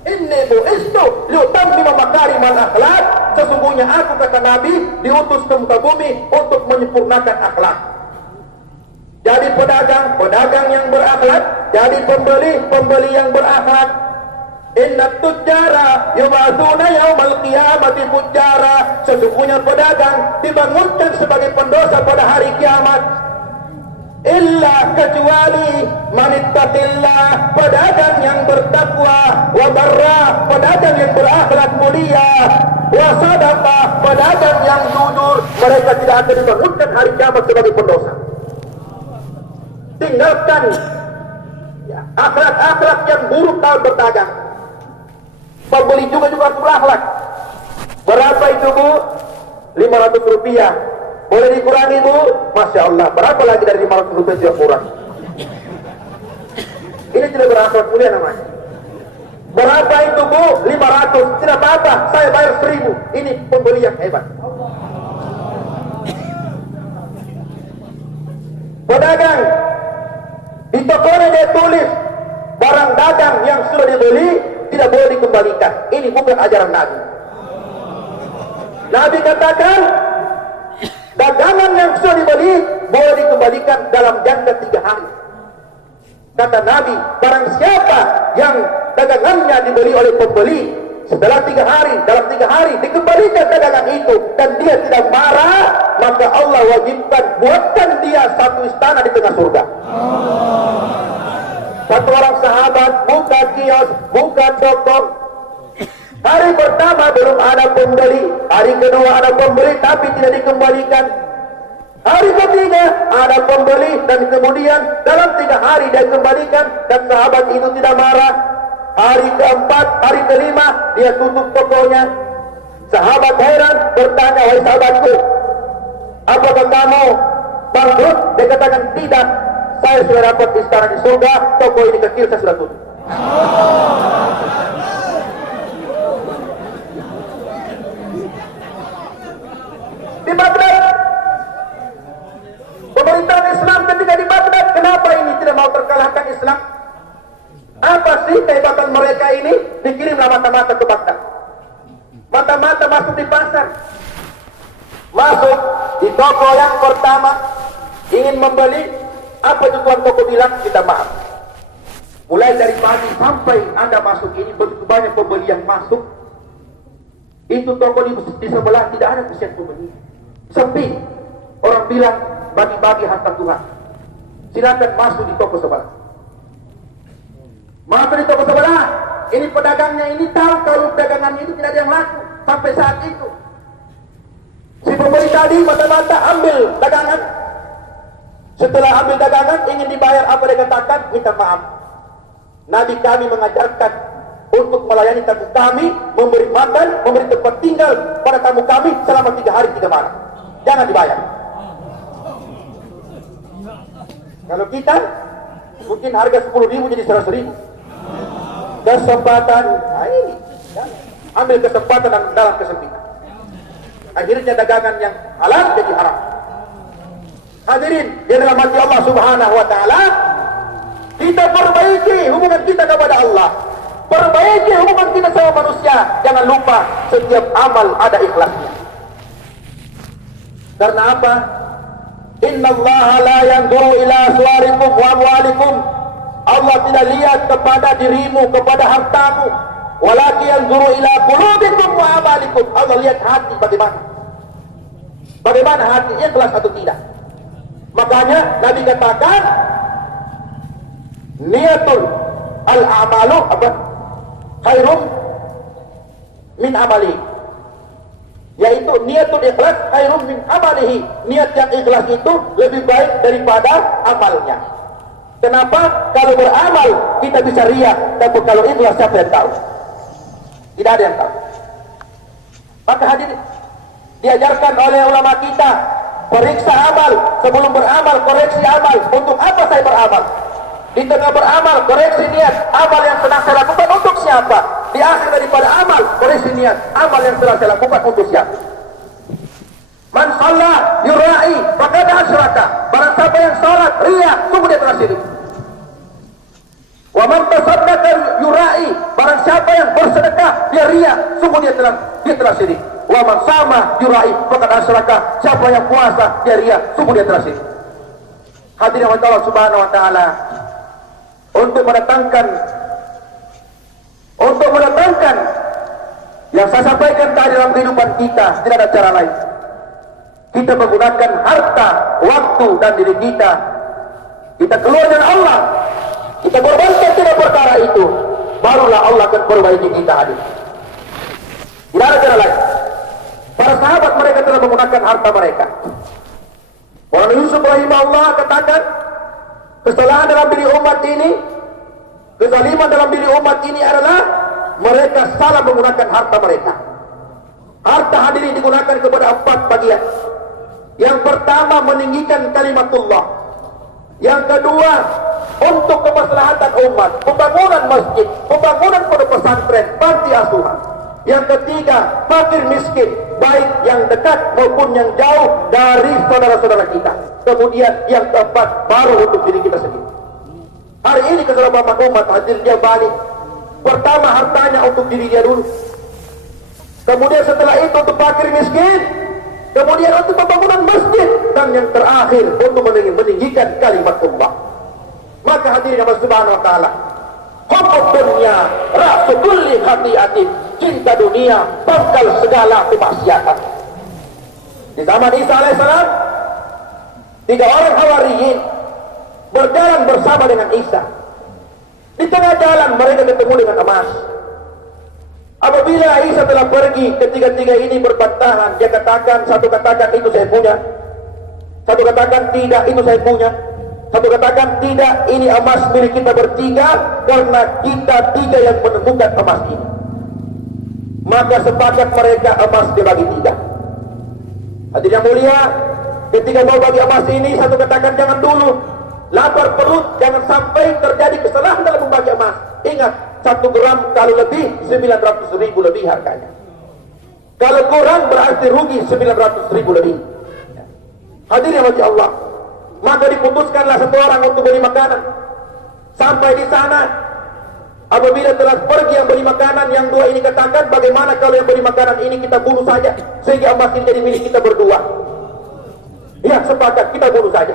Inni bu'istu liutammima makarimal akhlak. Sesungguhnya aku, kata Nabi, diutus ke muka bumi untuk menyempurnakan akhlak. Jadi pedagang yang berakhlak, jadi pembeli yang berakhlak. Inna tujjara yubatsuna yaumal qiyamati fujjara. Sesungguhnya pedagang dibangunkan sebagai pendosa pada hari kiamat. Illa kecuali manittaqillah, pedagang yang bertakwa, wa barra, pedagang yang berakhlak mulia, wa sadaqah, pedagang yang jujur, mereka tidak akan dibangunkan hari kiamat sebagai pendosa. Tinggalkan akhlak-akhlak yang buruk dalam berdagang. Pembeli juga harus berakhlak. Berapa itu, Bu? 500 rupiah. Boleh dikurangi, Bu? Masya Allah. Berapa lagi dari 500 rupiah tidak kurang? Ini tidak berakhlak mulia namanya. Berapa itu, Bu? 500. Tidak apa-apa, saya bayar 1000. Ini pembeli yang hebat. Pedagang di tokonya dia tulis barang dagang yang sudah dibeli tidak boleh dikembalikan. Ini bukan ajaran Nabi. Nabi katakan Dagangan yang sudah dibeli boleh dikembalikan dalam jangka 3 hari. Kata Nabi, barang siapa yang dagangannya dibeli oleh pembeli setelah 3 hari, dalam 3 hari dikembalikan dagangan itu dan dia tidak marah, maka Allah wajibkan buatkan dia satu istana di tengah surga. Satu orang sahabat buka kios, buka toko. Hari pertama belum ada pembeli, hari kedua ada pembeli tapi tidak dikembalikan. Hari ketiga ada pembeli dan kemudian dalam 3 hari dia kembalikan dan sahabat itu tidak marah. Hari keempat, hari kelima dia tutup tokonya. Sahabat heran bertanya, wahai sahabatku, apakah kamu bangkrut? Dia katakan tidak, saya sudah dapat istana di surga, toko ini kecil saya sudah tutup. Di Baghdad, pemerintahan Islam ketika di Baghdad, kenapa ini tidak mau terkalahkan Islam? Apa sih kehebatan mereka ini? Dikirimlah mata-mata ke Baghdad. Mata-mata masuk di pasar, masuk di toko yang pertama, ingin membeli. Apa itu tuan toko bilang? Kita maaf. Mulai dari pagi sampai Anda masuk ini begitu banyak pembeli yang masuk. Itu toko di sebelah tidak ada kesian pembeli, sepi. Orang bilang bagi-bagi harta Tuhan. Silakan masuk di toko sebelah. Masuk di toko sebelah. Ini pedagangnya ini tahu kalau dagangannya itu tidak ada yang laku sampai saat itu. Si pembeli tadi mata-mata ambil dagangan. Setelah ambil dagangan ingin dibayar, apa dia katakan? Minta maaf. Nabi kami mengajarkan untuk melayani tamu kami, memberi makan, memberi tempat tinggal pada tamu kami selama 3 hari 3 malam. Jangan dibayar. Kalau kita mungkin harga 10.000 jadi 100.000. Kesempatan, ini ambil kesempatan dalam kesempitan. Akhirnya dagangan yang halal jadi haram. Hadirin yang dirahmati Allah Subhanahu wa taala, kita perbaiki hubungan kita kepada Allah. Perbaiki hubungan kita sama manusia. Jangan lupa setiap amal ada ikhlasnya. Karena apa? Innallaha la yanzuru ila suwarikum wa amwalikum. Allah tidak lihat kepada dirimu, kepada hartamu. Walakin yanzuru ila qulubikum wa amalikum. Allah lihat hati bagaimana. Bagaimana hati, ikhlas atau tidak. Makanya Nabi katakan niatul al-amalu apa? Khairum min amali. Yaitu niatul ikhlas khairum min amalihi. Niat yang ikhlas itu lebih baik daripada amalnya. Kenapa? Kalau beramal kita bisa riya, tapi kalau ikhlas siapa yang tahu? Tidak ada yang tahu. Maka hadirin diajarkan oleh ulama kita, periksa amal sebelum beramal, koreksi amal. Untuk apa saya beramal? Di tengah beramal, koreksi niat. Amal yang sedang saya lakukan untuk siapa? Di akhir daripada amal, koreksi niat. Amal yang sedang saya lakukan untuk siapa? Man shalla yura'i faqad asyraka. Barang siapa yang salat riya, sungguh dia telah syirik. Wa man tasaddaqa yura'i, barang siapa yang bersedekah dia riya, sungguh dia telah syirik. Wa man sama yura'i faqad asyraka. Siapa yang puasa dia riya, sungguh dia telah syirik. Hadirin Allah Subhanahu wa taala, untuk mendatangkan yang saya sampaikan tadi dalam kehidupan kita, tidak ada cara lain. Kita menggunakan harta, waktu dan diri kita. Kita keluar dari Allah. Kita korbankan tidak perkara itu, barulah Allah akan perbaiki kita hadir. Tidak ada cara lain. Para sahabat mereka telah menggunakan harta mereka. Orang Yusuf rahimahullah katakan, kesalahan dalam diri umat ini, kezaliman dalam diri umat ini adalah mereka salah menggunakan harta mereka. Harta hadirin digunakan kepada 4 bagian. Yang pertama meninggikan kalimatullah. Yang kedua untuk kemaslahatan umat, pembangunan masjid, pembangunan pondok pesantren, panti asuhan. Yang ketiga fakir miskin, baik yang dekat maupun yang jauh dari saudara-saudara kita. Kemudian yang keempat baru untuk diri kita sendiri. Hari ini keselamatan umat hadir dia balik. Pertama hartanya untuk diri dia dulu. Kemudian setelah itu untuk fakir miskin. kemudian untuk pembangunan masjid, dan yang terakhir untuk meninggikan kalimat Allah. Maka hadirin Allah Subhanahu wa taala, hubbud dunya ra'su kulli khati'atin, cinta dunia pangkal segala kemaksiatan. Di zaman Isa alaihissalam, 3 orang Hawariyin berjalan bersama dengan Isa. Di tengah jalan mereka ketemu dengan emas. Apabila Isa telah pergi, ketiga-tiga ini berbantahan. Dia katakan, satu katakan itu saya punya, satu katakan tidak, itu saya punya, satu katakan tidak, ini emas milik kita bertiga, karena kita 3 yang menemukan emas ini. Maka sepakat mereka emas dibagi 3. Hadirin yang mulia, ketika mau bagi emas ini, satu katakan jangan dulu, lapar perut, jangan sampai terjadi kesalahan dalam membagi emas. Ingat, 1 gram kalau lebih 900.000 lebih harganya. Kalau kurang berarti rugi 900.000 lebih. Hadirin yang mati Allah, maka diputuskanlah satu orang untuk beli makanan. Sampai di sana, apabila telah pergi yang beli makanan, yang 2 ini katakan, bagaimana kalau yang beli makanan ini kita bunuh saja, sehingga emas ini jadi milik kita berdua. Ya, sepakat, kita bunuh saja.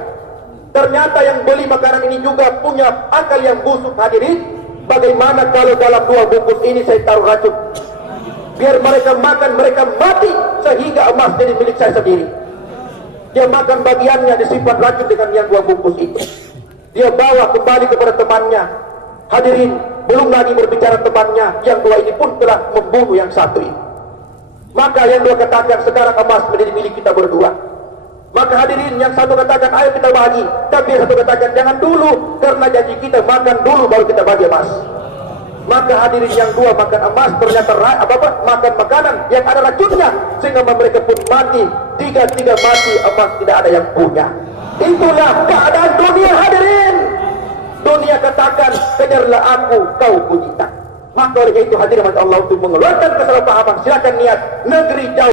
Ternyata yang beli makanan ini juga punya akal yang busuk. Hadirin, bagaimana kalau dalam 2 bungkus ini saya taruh racun, biar mereka makan, mereka mati, sehingga emas jadi milik saya sendiri. Dia makan bagiannya, disimpan racun dengan yang 2 bungkus itu. Dia bawa kembali kepada temannya. Hadirin, belum lagi berbicara temannya, yang 2 ini pun telah membunuh yang 1 ini. Maka yang 2 katakan, sekarang emas menjadi milik kita berdua. Maka hadirin, yang 1 katakan ayo kita bagi, tapi yang 1 katakan jangan dulu, karena janji kita makan dulu baru kita bagi emas. Maka hadirin, yang 2 makan emas, ternyata makan makanan yang ada racunnya, sehingga mereka pun mati. 3 mati, emas tidak ada yang punya. Itulah keadaan dunia. Hadirin, dunia katakan kejarlah aku, kau pujikan. Maka oleh itu hadirin Allah, untuk mengeluarkan kesalahpahaman, silakan niat negeri jauh